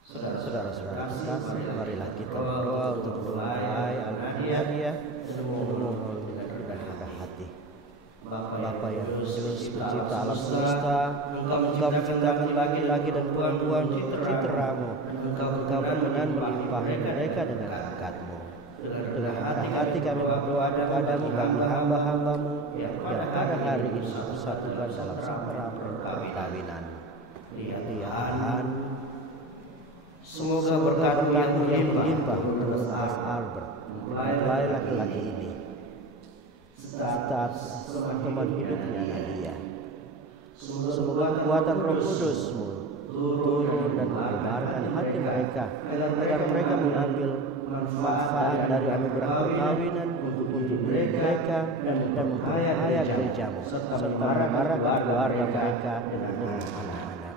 Saudara-saudara terkasih, marilah kita berdoa untuk memulai Al-Hadiah dengan rendah hati. Bapa yang kudus, pencipta alam semesta, Engkau menciptakan laki-laki dan perempuan untuk citra-Mu. Engkau berkenan melimpahi mereka dengan berkat-Mu. Dengan rendah hati kami berdoa kepadamu, kami hamba-hamba-Mu yang pada hari ini bersatukan dalam sakramenen perkawinan. Ya Tuhan, semoga berkat-Mu yang melimpah untuk Mas Albert mempelai laki-laki ini serta teman hidupnya Nadia. Semoga kekuatan Roh Kudus-Mu turun dan mengubarkan hati mereka agar mereka mengambil manfaat dari anugerah perkawinan untuk mereka dan memperkaya gereja-Mu serta memelihara keluarga mereka dengan anak-anak.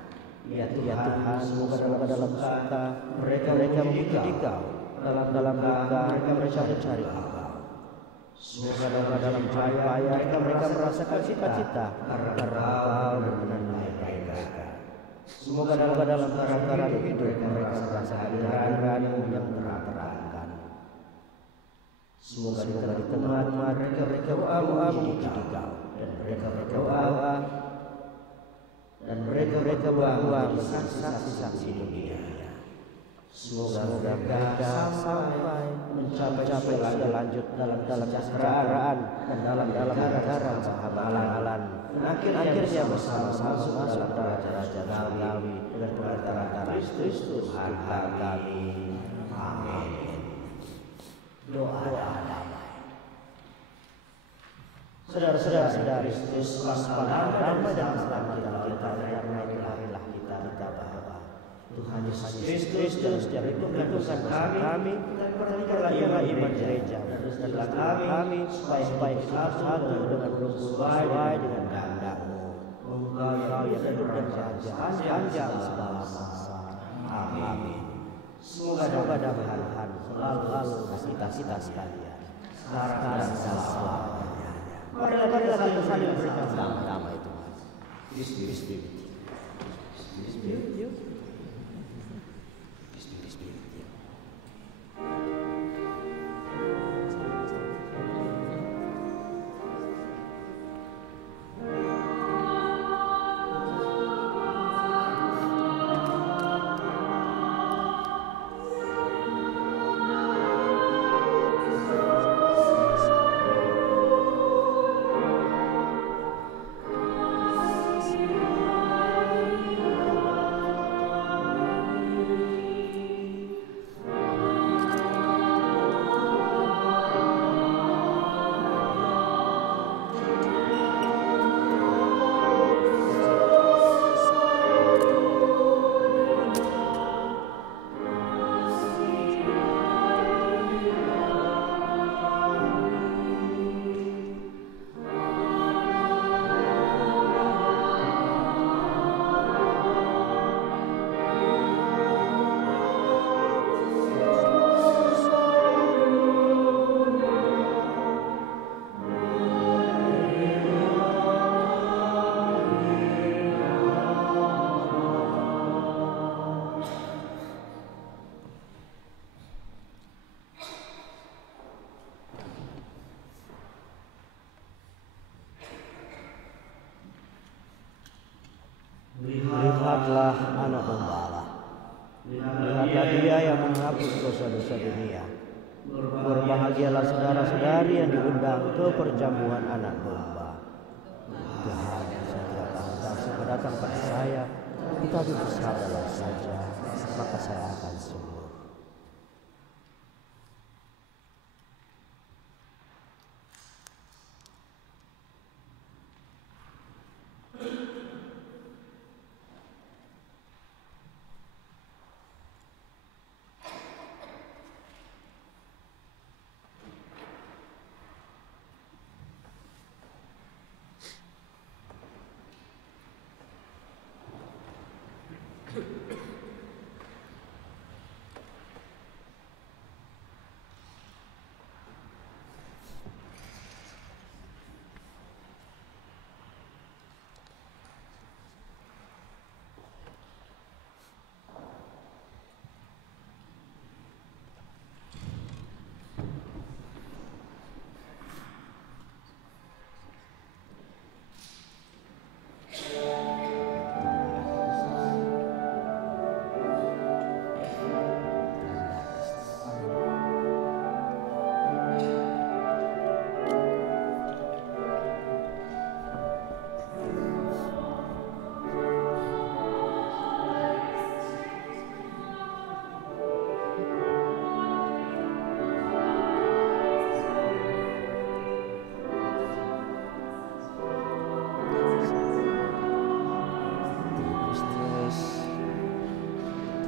Ya Tuhan, semoga dalam suka mereka memuji Kau, dalam duka mereka mencari Engkau. Semoga dalam payah mereka merasakan cita-cita karena Kau berkenan mereka. Semoga dalam kesukaran hidup mereka merasakan kehadiran-Mu yang terang-terangkan. Semoga di tengah mereka memuji Kau dan mereka berdoa dan mereka berbuang saksi-saksi dunia. Semoga mereka sampai mencapai lanjut dalam kesejahteraan dan dalam ajaran sahabat-sahabat. Akhirnya bersama-sama dalam raja-raja surgawi dengan pengantaran Kristus Tuhan kami. Amin. Doa. Saudara-saudari, Kristus laksanakan damai dan keselamatan kita, karena itulah kita bawa. Tuhan Yesus Kristus yang mempertemukan kami, percayalah iman gereja, dan kami supaya satu dengan roh sesuai dengan kehendak-Mu. Engkau yang hidup dan kerajaan panjang segala masa. Amin. Semoga damai Tuhan selalu kita sekalian. Sekarang dan selamanya. Marilah kita saling berikan damai Tuhan. Bismillah. Lihatlah anak domba Allah. Lihatlah dia yang menghapus dosa-dosa dunia. Berbahagialah saudara-saudari yang diundang ke perjamuan anak domba. Tuhan, setiap bangsa datang pada saya, tetapi bersabarlah saja, maka saya akan sembuh.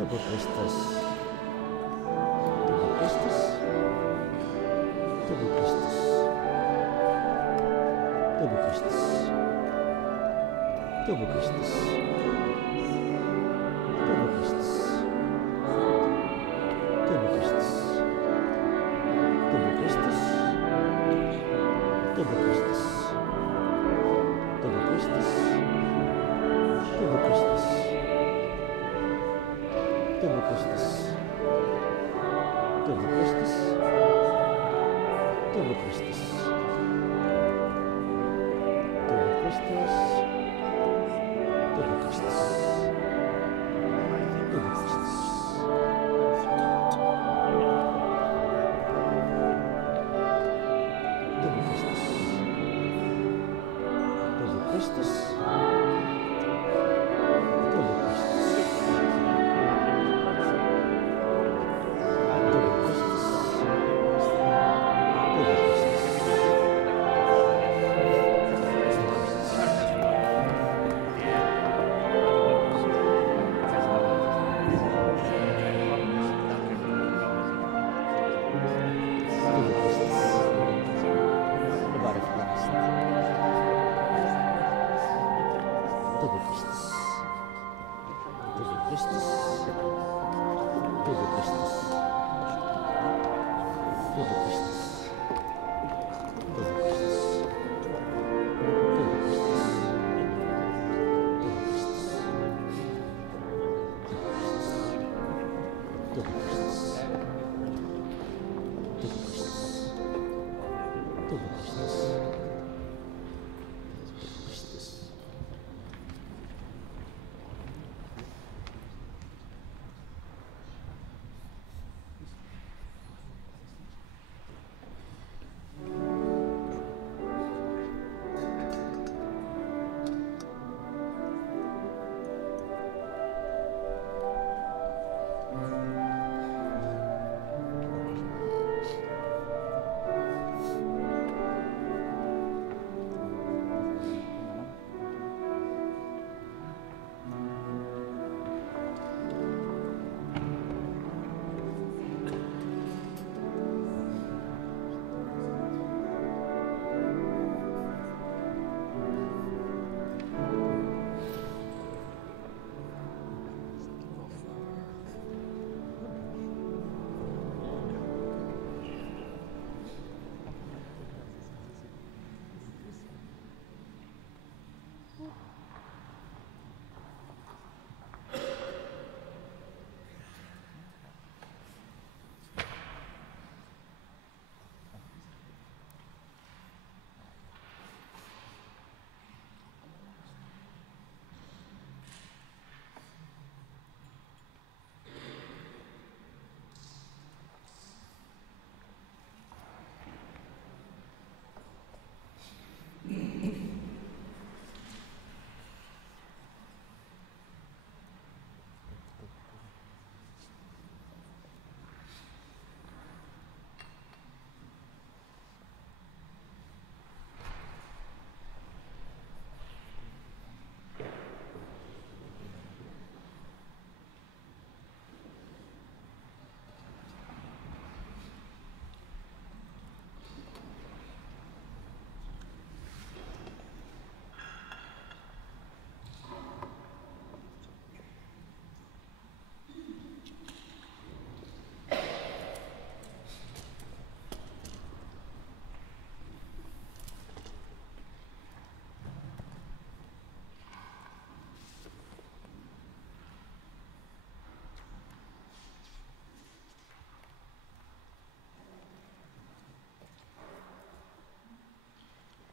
Tubuh Kristus, tubuh Kristus, tubuh Kristus, tubuh Kristus, tubuh Kristus, tubuh Kristus, tubuh Kristus, tubuh Kristus, tubuh Kristus, tubuh Kristus, tubuh Kristus. Tubuh Kristus, tubuh Kristus, tubuh Kristus, tubuh Kristus, tubuh Kristus, tubuh Kristus, tubuh Kristus, tubuh Kristus. tubuh Kristus.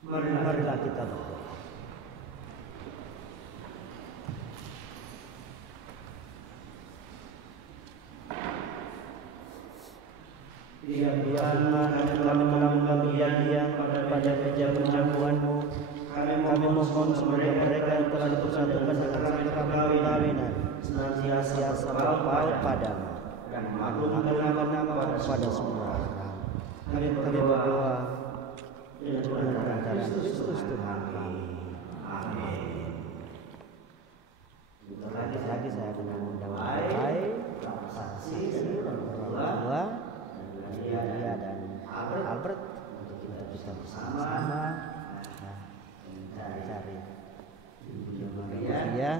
Marilah kita berdoa. Ya Tuhan, kami telah mengambil yang pada meja perjamuan-Mu. Kami mohon semoga mereka yang telah dipersatukan dengan perkawinan senantiasa berpaut padamu dan mengagunkan nama kepada semua orang. Kami berdoa dengan Tuhan Kristus Tuhan kami. Amin. Lagi saya akan mengundang saksi dan orang tua dia dan Albert untuk kita bersama-sama mencari Maria,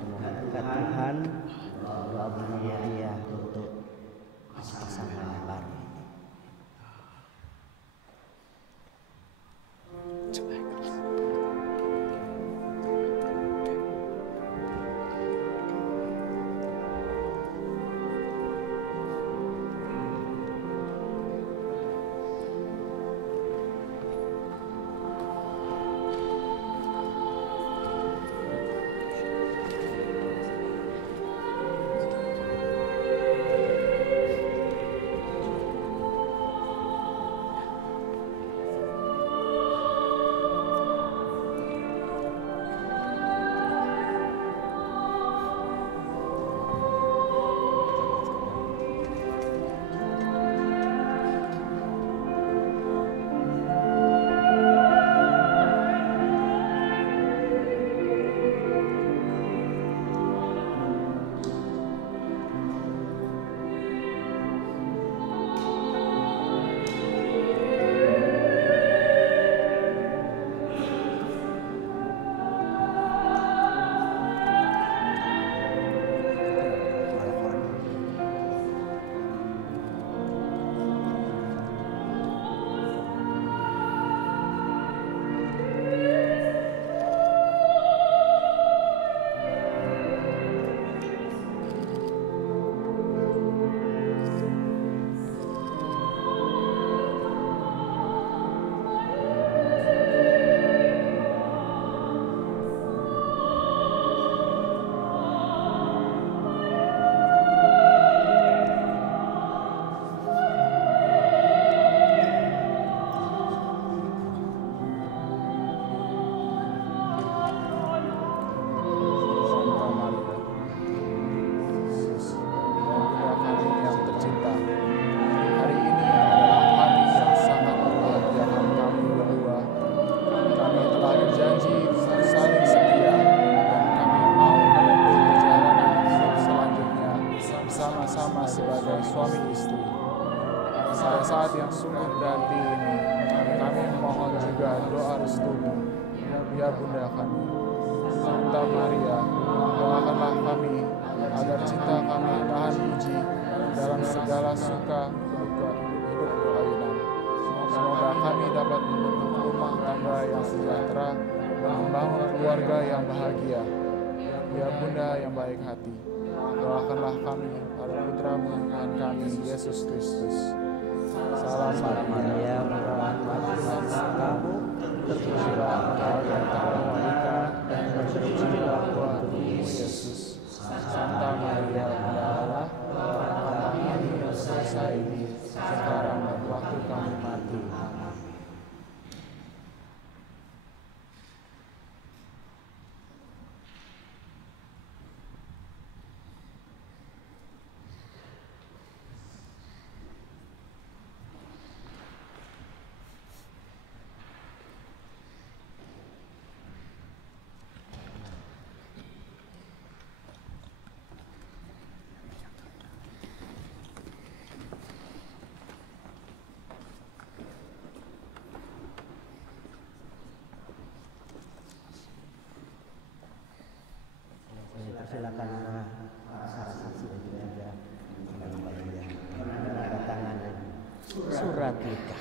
memohon Tuhan doa Maria untuk pasangan yang baru. menghendaki ini, kami memohon juga doa restumu, ya Bunda kami. Santa Maria, doakanlah kami agar cinta kami tahan uji dalam segala suka duka hidup kelainan. Semoga kami dapat membentuk rumah tangga yang sejahtera dan membangun keluarga yang bahagia. Ya Bunda yang baik hati, doakanlah kami pada putra-Mu Tuhan kami Yesus Kristus. Salam Maria, berkah Tuhan kamu, terpujilah engkau di antara wanita dan terpujilah buah tubuhmu Yesus. Santa Maria, Bunda Allah, doakanlah kami dosa ini sekarang dan waktu kami mati. Silakan para saksi dan juga tanda tangan dan surat nikah.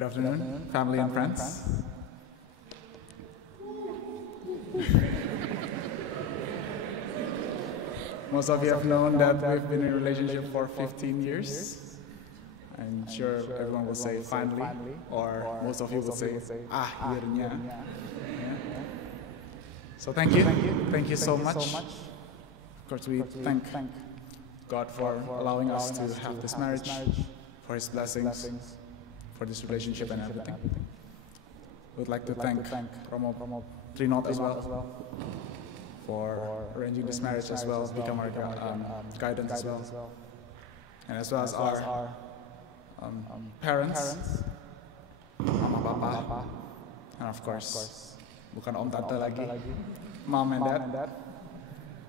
Good afternoon, family and friends. Most of you have known that we've been in a relationship for 15 years. I'm sure everyone will say finally, or most of you will say akhirnya. So thank you so much. Of course, we thank God for allowing us to have this marriage, for His blessings, for this relationship and everything. We'd like to thank Romo Trinot as well for arranging this marriage as well, become our guidance as well, and as well as our parents, Mama, Papa, and of course, bukan Om Tante lagi, Mom and Dad.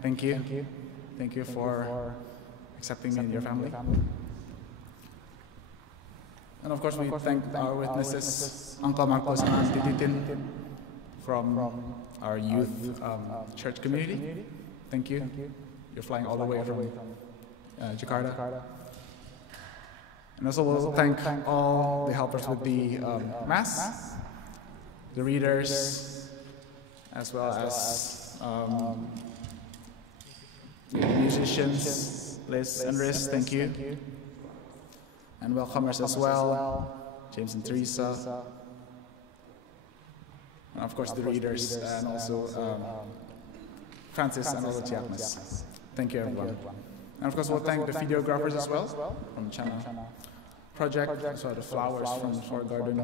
Thank you for accepting me in your family. And of course, we thank our witnesses, Uncle Marcos and Auntie Titin, from our youth church community. Thank you. You're flying all the way from Jakarta. And also we'll thank all the helpers with the Mass, the readers, as well as musicians, Liz and Riz, thank you. And welcomers as well, James and Teresa. And of course the readers and also Francis and all the Chiapmas. Thank you everyone. And of course we'll thank the videographers as well from Chana Project, as well the flowers from our garden.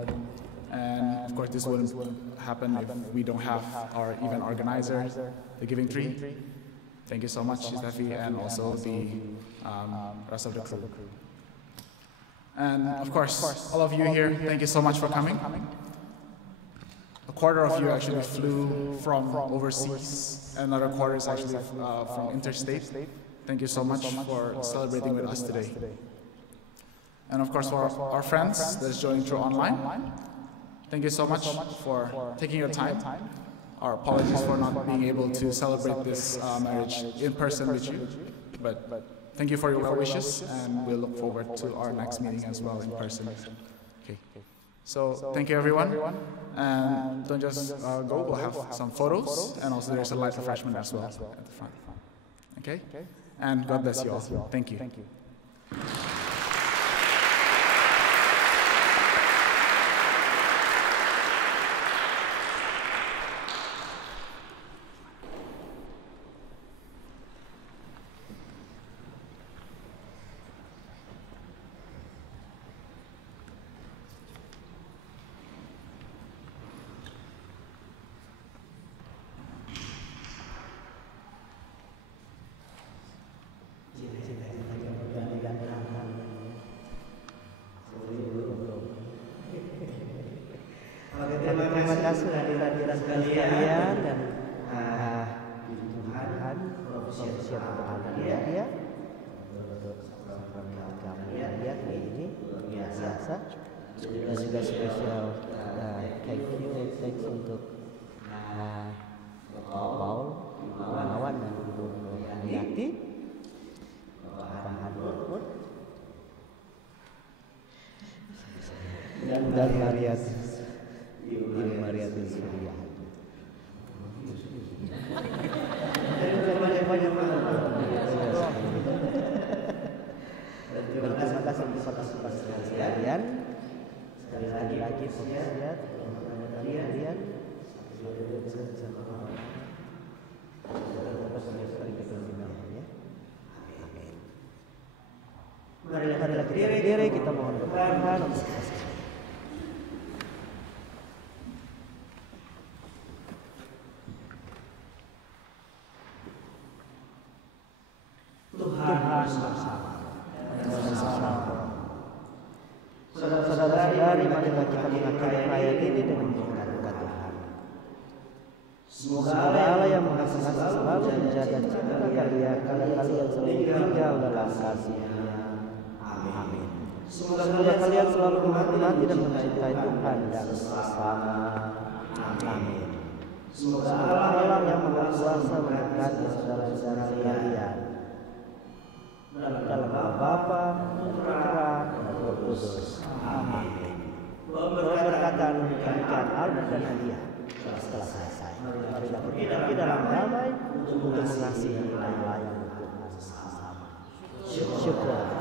And of course this wouldn't happen if we don't have our event organizer, the Giving Tree. Thank you so much, Steffi, and also the rest of the crew. And of course, all of you here, thank you so much for coming. A quarter of you actually flew from overseas, and another quarter is actually from interstate. Thank you so much for celebrating with us today. And of course, for our friends that's joining through online, thank you so much for taking your time. Our apologies for not being able to celebrate this marriage in person with you, but thank you for your wishes, and we'll look forward to our next meeting as well in person. Okay. So thank you everyone, and don't just go, we'll have some photos, and also there's a light refreshment as well at the front. Okay? And God bless you all. Thank you. Terima kasih hadirin sekalian, dan Tuhan profesional berbahagia ya untuk kalian hari ini luar biasa, dan juga spesial thank you untuk Paul Gunawan dan Ibu Nurhayati, Pak Hanur dan Ibu Mariati Surya. Terima kasih untuk partisipasi sekalian. Sekali lagi fokusnya kalian. Marilah kita berdiri, kita mohon Tuhan untuk Saudara-saudari, marilah kita mengakhiri perayaan ini dengan mengharapkan Tuhan. Semoga Allah yang Maha Pengasih selalu menjaga cinta kalian selalu tinggal dalam kasih-Nya. Amin. Semoga kalian selalu menghormati dan mencintai Tuhan dan sesama. Amin. Semoga Allah yang Maha Kuasa memberkati saudara-saudara sekalian. Dalam nama Bapa, Putra, dan Roh Kudus. Amin. akan memberikan album dan hadiah setelah selesai. Marilah kita pergi dalam damai untuk mengasihi dan melayani sesama. Syukur.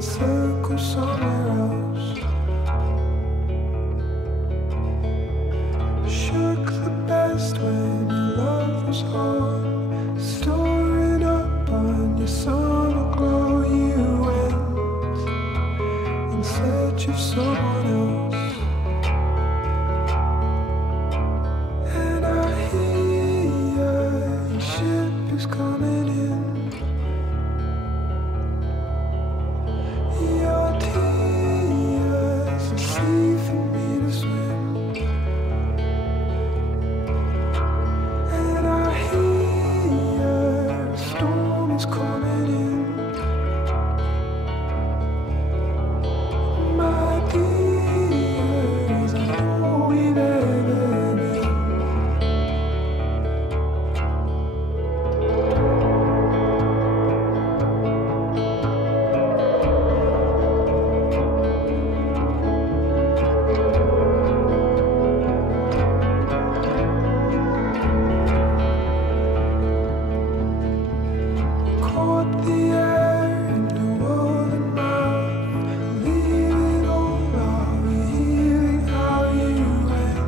and circle somewhere else. Shook the best when your love was home, storing up on your summer glow. You went in search of someone else. And I hear your ship is coming in. Your tears, a sea for me to swim. And I hear a storm is coming in. My tears are all we've ever been. Caught the air in your open mouth, leaving all our healing how you went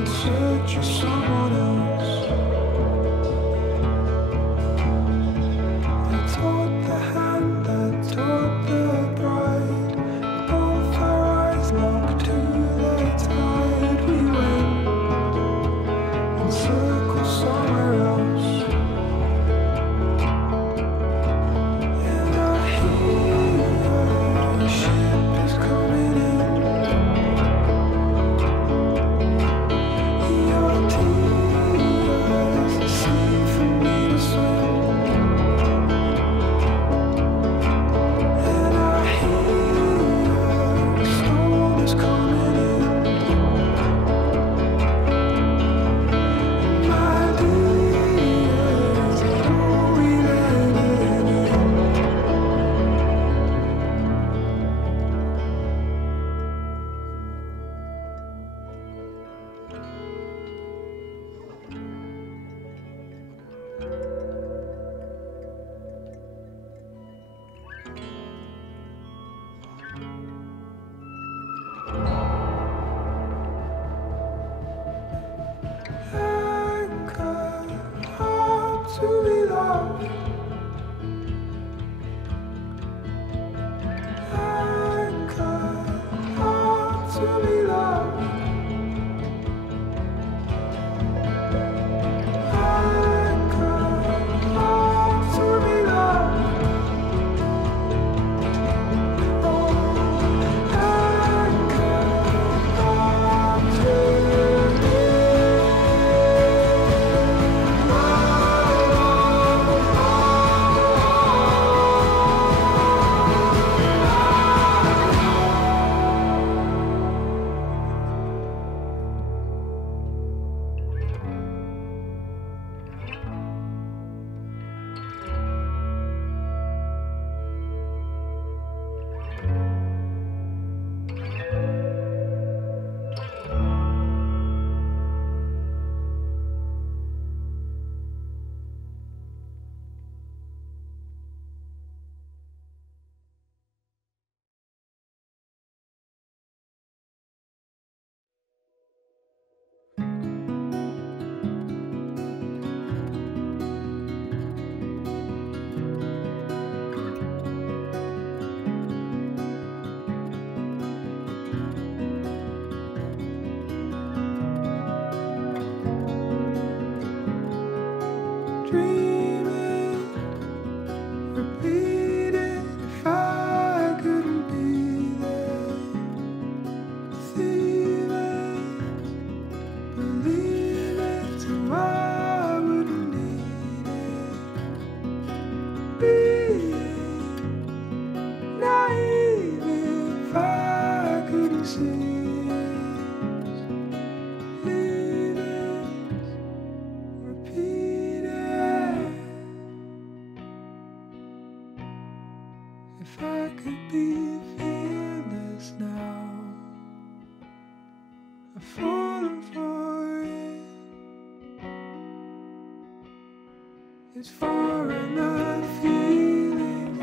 in search of someone else. I taught the hand that taught the bride, both our eyes locked to the tide. We went in circles somewhere else. And I hear your ship is coming in. Your tears, a sea for me to swim. And I hear a storm is coming in. My tears are all we've ever been. Anchor, hard to be loved. Anchor, hard to be loved. Anchor, hard to be loved. Oh, anchor, hard to be loved. Dreaming, repeating, if I couldn't be there. Thieving, believing, so I wouldn't need it. Being naive, if I couldn't see it. Leaving, repeating. If I could be fearless now, I've fallen for it. It's far enough feeling.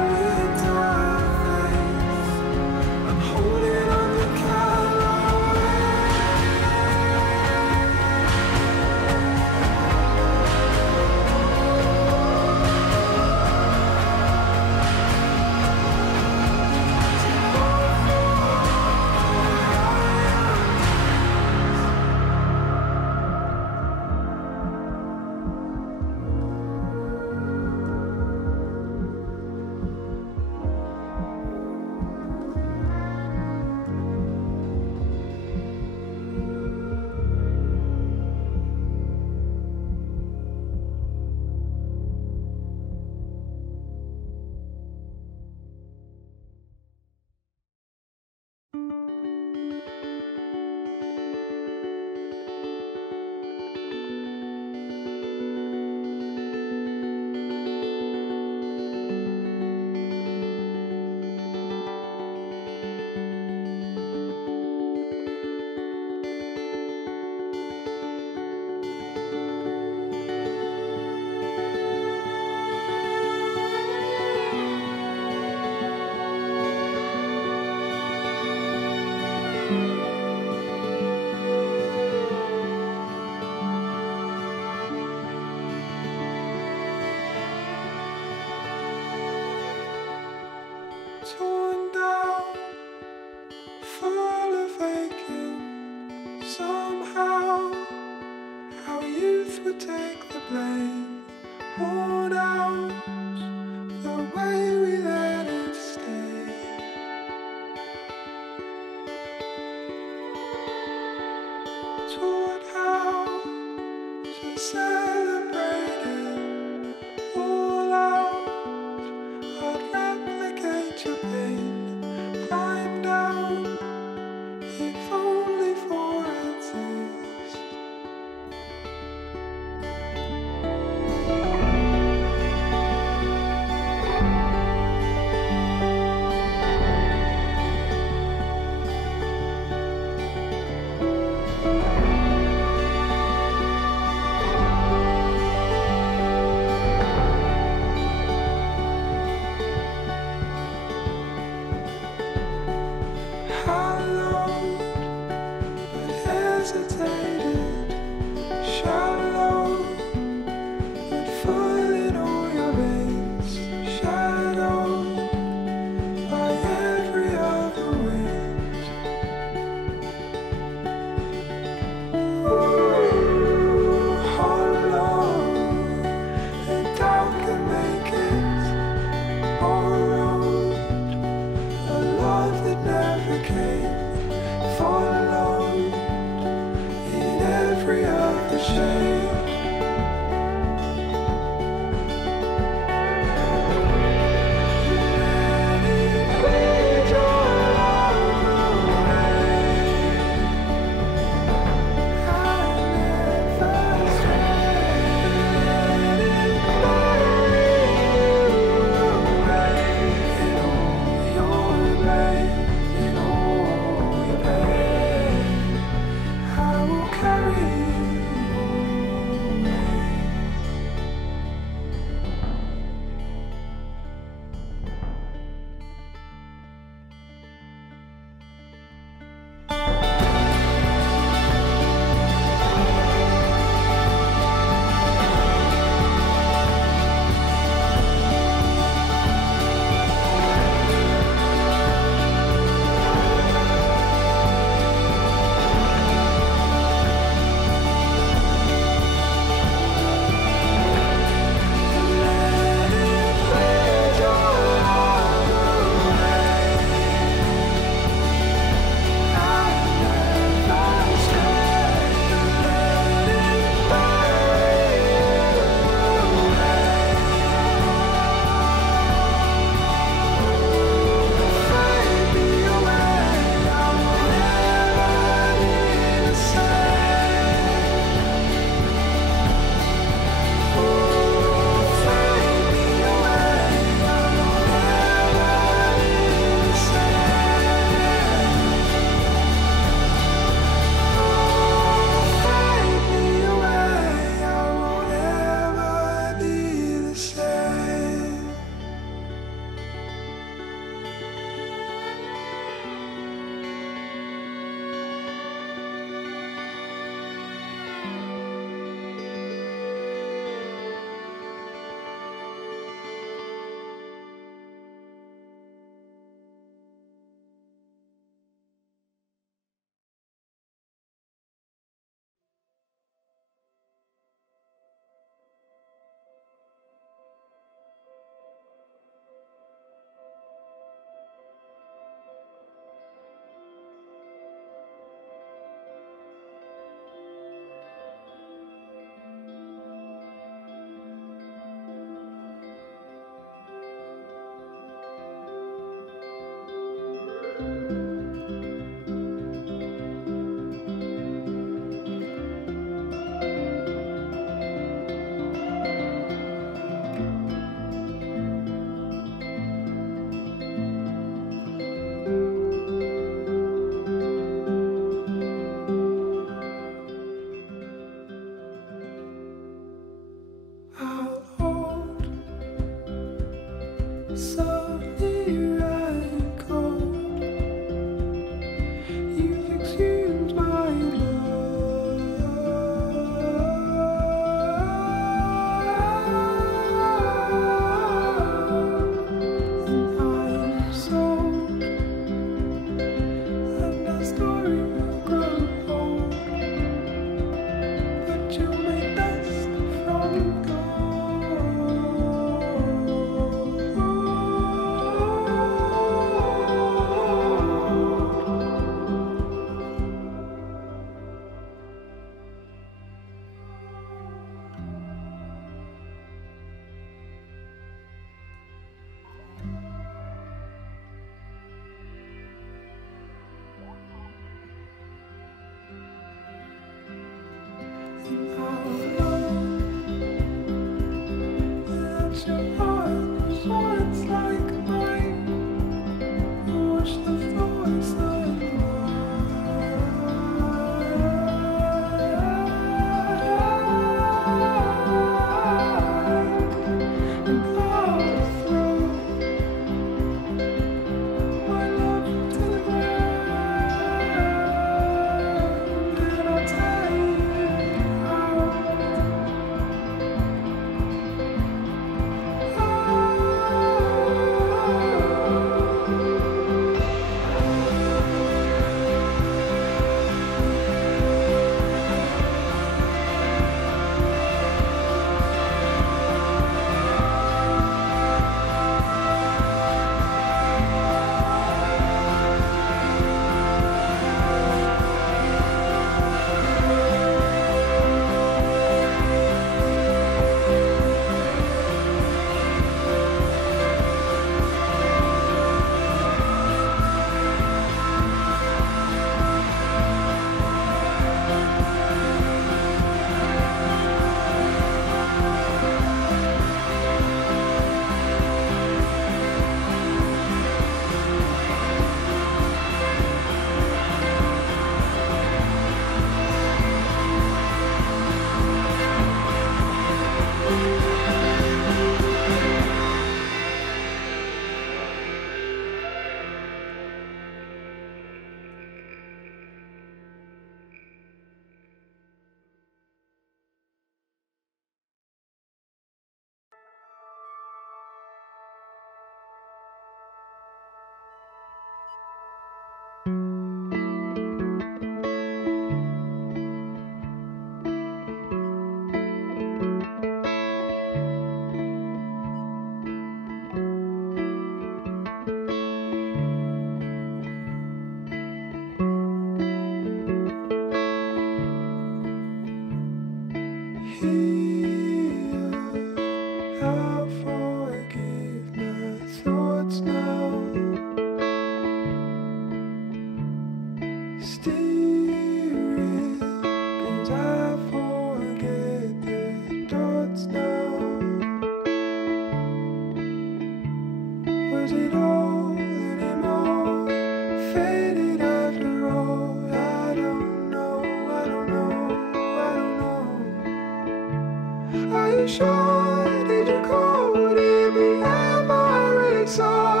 situation? Did you call? Would it be ever exhausted?